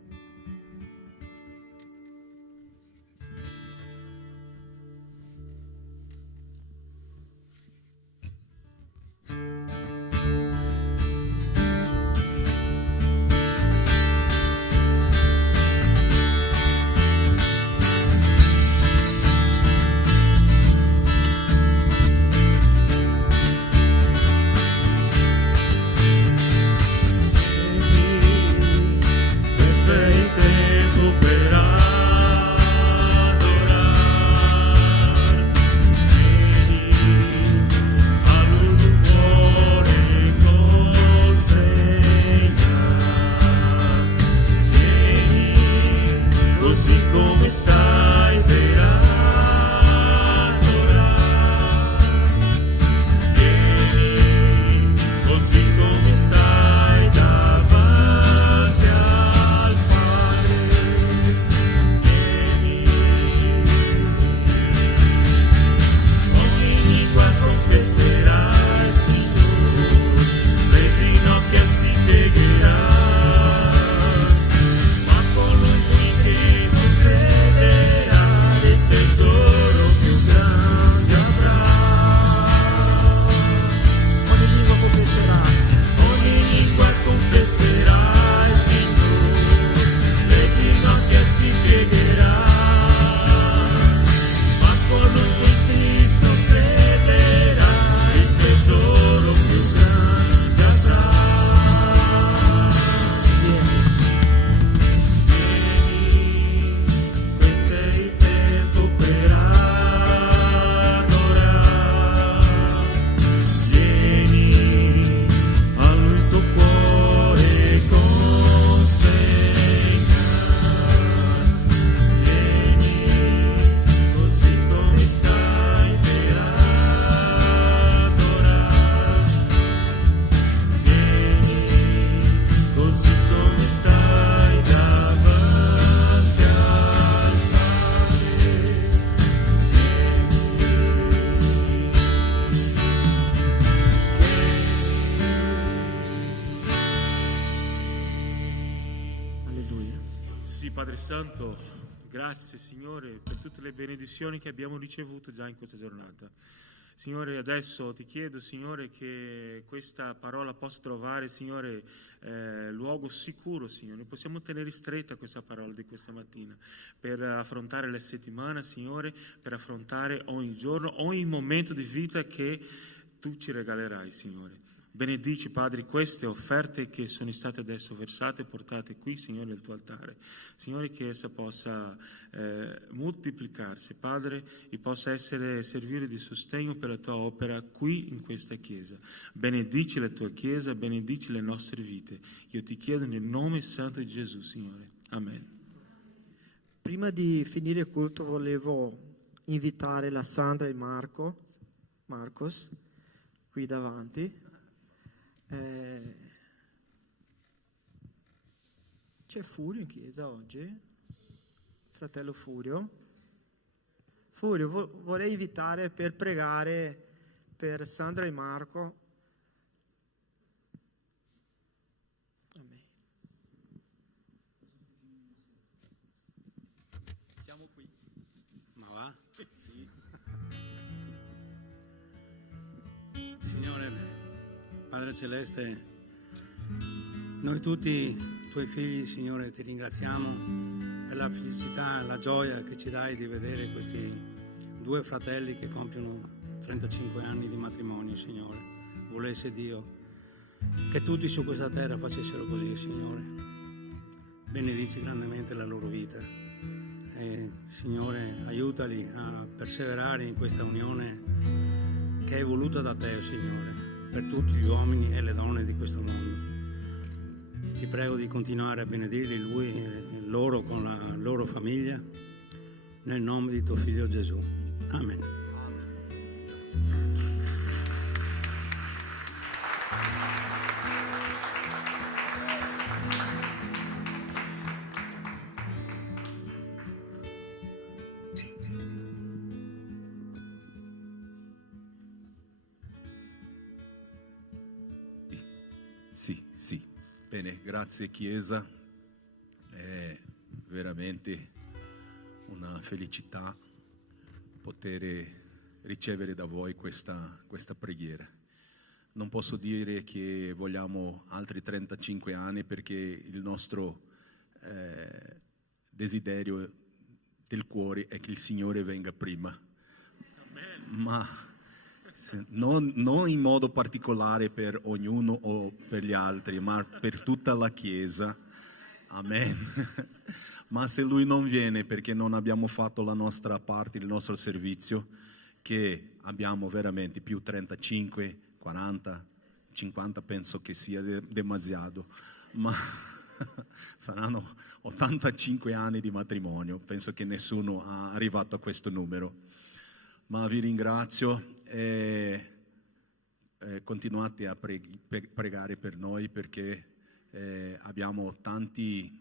Padre Santo, grazie Signore per tutte le benedizioni che abbiamo ricevuto già in questa giornata. Signore, adesso ti chiedo, Signore, che questa parola possa trovare, Signore, luogo sicuro, Signore. Possiamo tenere stretta questa parola di questa mattina per affrontare la settimana, Signore, per affrontare ogni giorno, ogni momento di vita che Tu ci regalerai, Signore. Benedici, Padre, queste offerte che sono state adesso versate e portate qui, Signore, nel Tuo altare. Signore, che essa possa moltiplicarsi, Padre, e possa servire di sostegno per la Tua opera qui in questa Chiesa. Benedici la Tua Chiesa, benedici le nostre vite. Io ti chiedo nel nome santo di Gesù, Signore. Amen. Prima di finire il culto volevo invitare la Sandra e Marcos, qui davanti. C'è Furio in chiesa oggi? Fratello Furio? Furio, vorrei invitare per pregare per Sandra e Marco. Amen. Siamo qui. Ma va? Sì. Signore, Padre Celeste, noi tutti Tuoi figli, Signore, ti ringraziamo per la felicità e la gioia che ci dai di vedere questi due fratelli che compiono 35 anni di matrimonio, Signore. Volesse Dio che tutti su questa terra facessero così, Signore. Benedici grandemente la loro vita. e Signore aiutali a perseverare in questa unione che è voluta da Te, Signore, per tutti gli uomini e le donne di questo mondo. Ti prego di continuare a benedirli lui e loro con la loro famiglia, nel nome di tuo Figlio Gesù. Amen. Sì. Bene, grazie Chiesa. È veramente una felicità poter ricevere da voi questa preghiera. Non posso dire che vogliamo altri 35 anni perché il nostro desiderio del cuore è che il Signore venga prima. Ma non in modo particolare per ognuno o per gli altri, ma per tutta la Chiesa. Amen. Ma se Lui non viene perché non abbiamo fatto la nostra parte, il nostro servizio, che abbiamo veramente più 35, 40, 50, penso che sia demasiado, ma saranno 85 anni di matrimonio, penso che nessuno ha arrivato a questo numero. Ma vi ringrazio e continuate a pregare per noi perché abbiamo tanti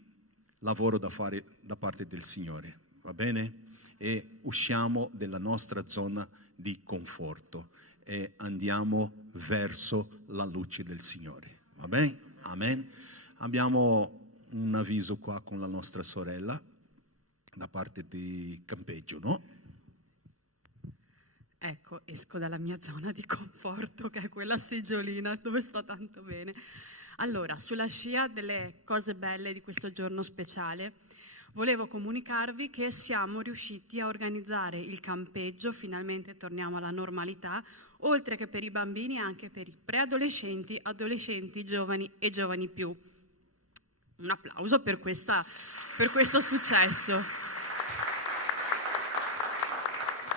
lavoro da fare da parte del Signore, va bene? E usciamo dalla nostra zona di conforto e andiamo verso la luce del Signore, va bene? Amen. Abbiamo un avviso qua con la nostra sorella da parte di campeggio, no? Ecco, esco dalla mia zona di conforto, che è quella seggiolina dove sto tanto bene. Allora, sulla scia delle cose belle di questo giorno speciale, volevo comunicarvi che siamo riusciti a organizzare il campeggio, finalmente torniamo alla normalità, oltre che per i bambini anche per i preadolescenti, adolescenti, giovani e giovani più. Un applauso per questo successo.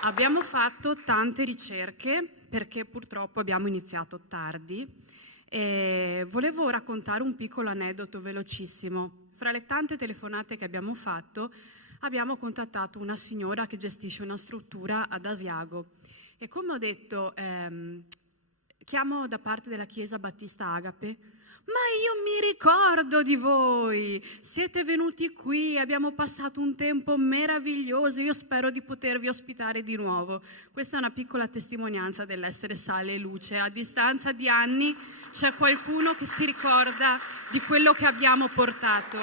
Abbiamo fatto tante ricerche perché purtroppo abbiamo iniziato tardi e volevo raccontare un piccolo aneddoto velocissimo. Fra le tante telefonate che abbiamo fatto abbiamo contattato una signora che gestisce una struttura ad Asiago e come ho detto chiamo da parte della Chiesa Battista Agape. Ma io mi ricordo di voi, siete venuti qui, abbiamo passato un tempo meraviglioso, io spero di potervi ospitare di nuovo. Questa è una piccola testimonianza dell'essere sale e luce. A distanza di anni c'è qualcuno che si ricorda di quello che abbiamo portato.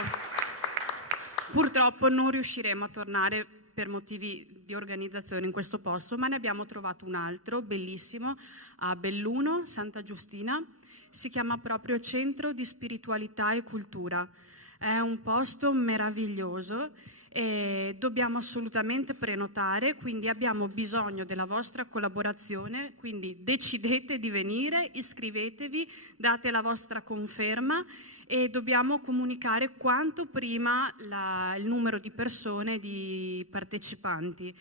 Purtroppo non riusciremo a tornare per motivi di organizzazione in questo posto, ma ne abbiamo trovato un altro bellissimo a Belluno, Santa Giustina. Si chiama proprio Centro di Spiritualità e Cultura. È un posto meraviglioso e dobbiamo assolutamente prenotare, quindi abbiamo bisogno della vostra collaborazione, quindi decidete di venire, iscrivetevi, date la vostra conferma e dobbiamo comunicare quanto prima il numero di persone, di partecipanti.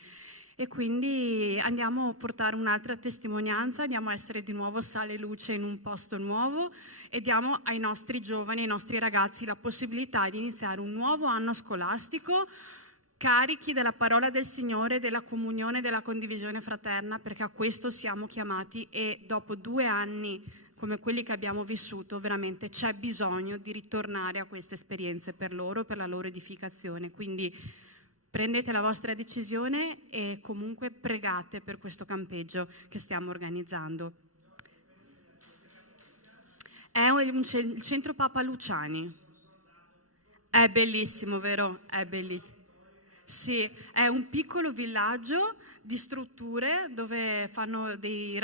E quindi andiamo a portare un'altra testimonianza, andiamo a essere di nuovo sale e luce in un posto nuovo e diamo ai nostri giovani, ai nostri ragazzi la possibilità di iniziare un nuovo anno scolastico carichi della parola del Signore, della comunione, della condivisione fraterna, perché a questo siamo chiamati e dopo 2 anni come quelli che abbiamo vissuto veramente c'è bisogno di ritornare a queste esperienze per loro, per la loro edificazione. Quindi prendete la vostra decisione e comunque pregate per questo campeggio che stiamo organizzando. È il centro Papa Luciani. È bellissimo, vero? È bellissimo. Sì, è un piccolo villaggio di strutture dove fanno dei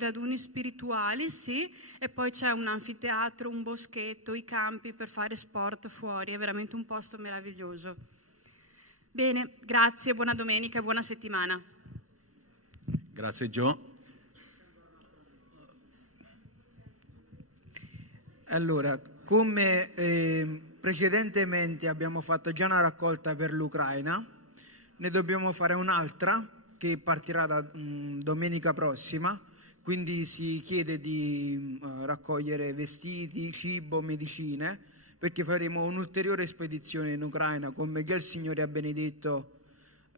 raduni spirituali, sì, e poi c'è un anfiteatro, un boschetto, i campi per fare sport fuori. È veramente un posto meraviglioso. Bene, grazie, buona domenica e buona settimana. Grazie Gio. Allora, come precedentemente abbiamo fatto già una raccolta per l'Ucraina, Ne dobbiamo fare un'altra che partirà da domenica prossima, quindi si chiede di raccogliere vestiti, cibo, medicine, perché faremo un'ulteriore spedizione in Ucraina come già il Signore ha benedetto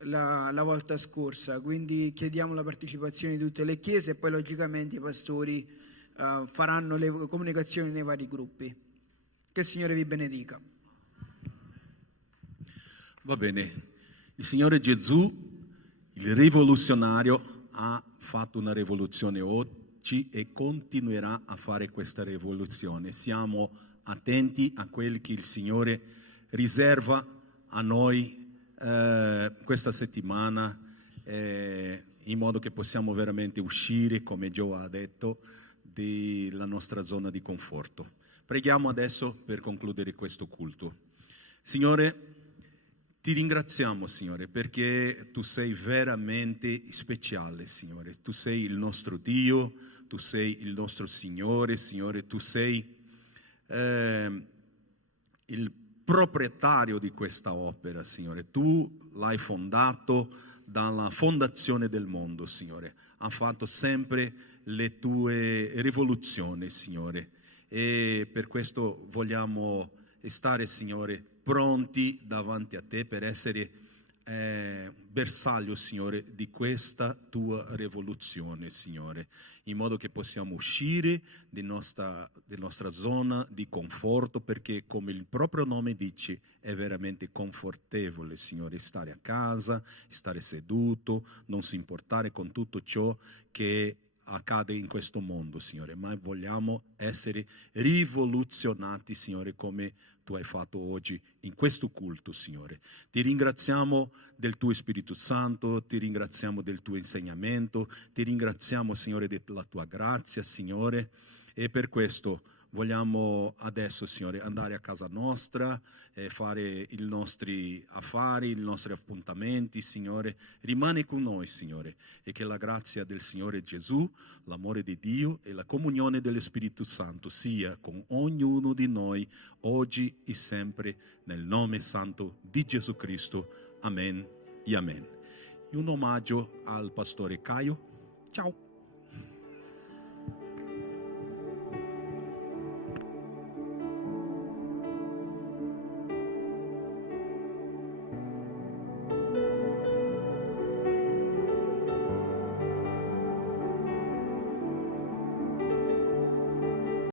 la volta scorsa, quindi chiediamo la partecipazione di tutte le chiese e poi logicamente i pastori faranno le comunicazioni nei vari gruppi. Che il Signore vi benedica. Va bene, il Signore Gesù, il rivoluzionario, ha fatto una rivoluzione oggi e continuerà a fare questa rivoluzione. Siamo attenti a quel che il Signore riserva a noi questa settimana, in modo che possiamo veramente uscire, come Gio ha detto, dalla nostra zona di conforto. Preghiamo adesso per concludere questo culto. Signore, ti ringraziamo, Signore, perché tu sei veramente speciale, Signore. Tu sei il nostro Dio, tu sei il nostro Signore, Signore. Tu sei il proprietario di questa opera, Signore. Tu l'hai fondato dalla fondazione del mondo, Signore. Ha fatto sempre le tue rivoluzioni, Signore. E per questo vogliamo stare, Signore, pronti davanti a te per essere bersaglio, Signore, di questa tua rivoluzione, Signore, in modo che possiamo uscire della nostra zona di conforto, perché come il proprio nome dice è veramente confortevole, Signore, stare a casa, stare seduto, non si importare con tutto ciò che accade in questo mondo, Signore, ma vogliamo essere rivoluzionati, Signore, come tu hai fatto oggi in questo culto, Signore. Ti ringraziamo del tuo Spirito Santo, ti ringraziamo del tuo insegnamento, ti ringraziamo, Signore, della tua grazia, Signore, e per questo vogliamo adesso, Signore, andare a casa nostra e fare i nostri affari, i nostri appuntamenti, Signore. Rimani con noi, Signore, e che la grazia del Signore Gesù, l'amore di Dio e la comunione dello Spirito Santo sia con ognuno di noi, oggi e sempre, nel nome santo di Gesù Cristo. Amen e amen. Un omaggio al pastore Caio. Ciao.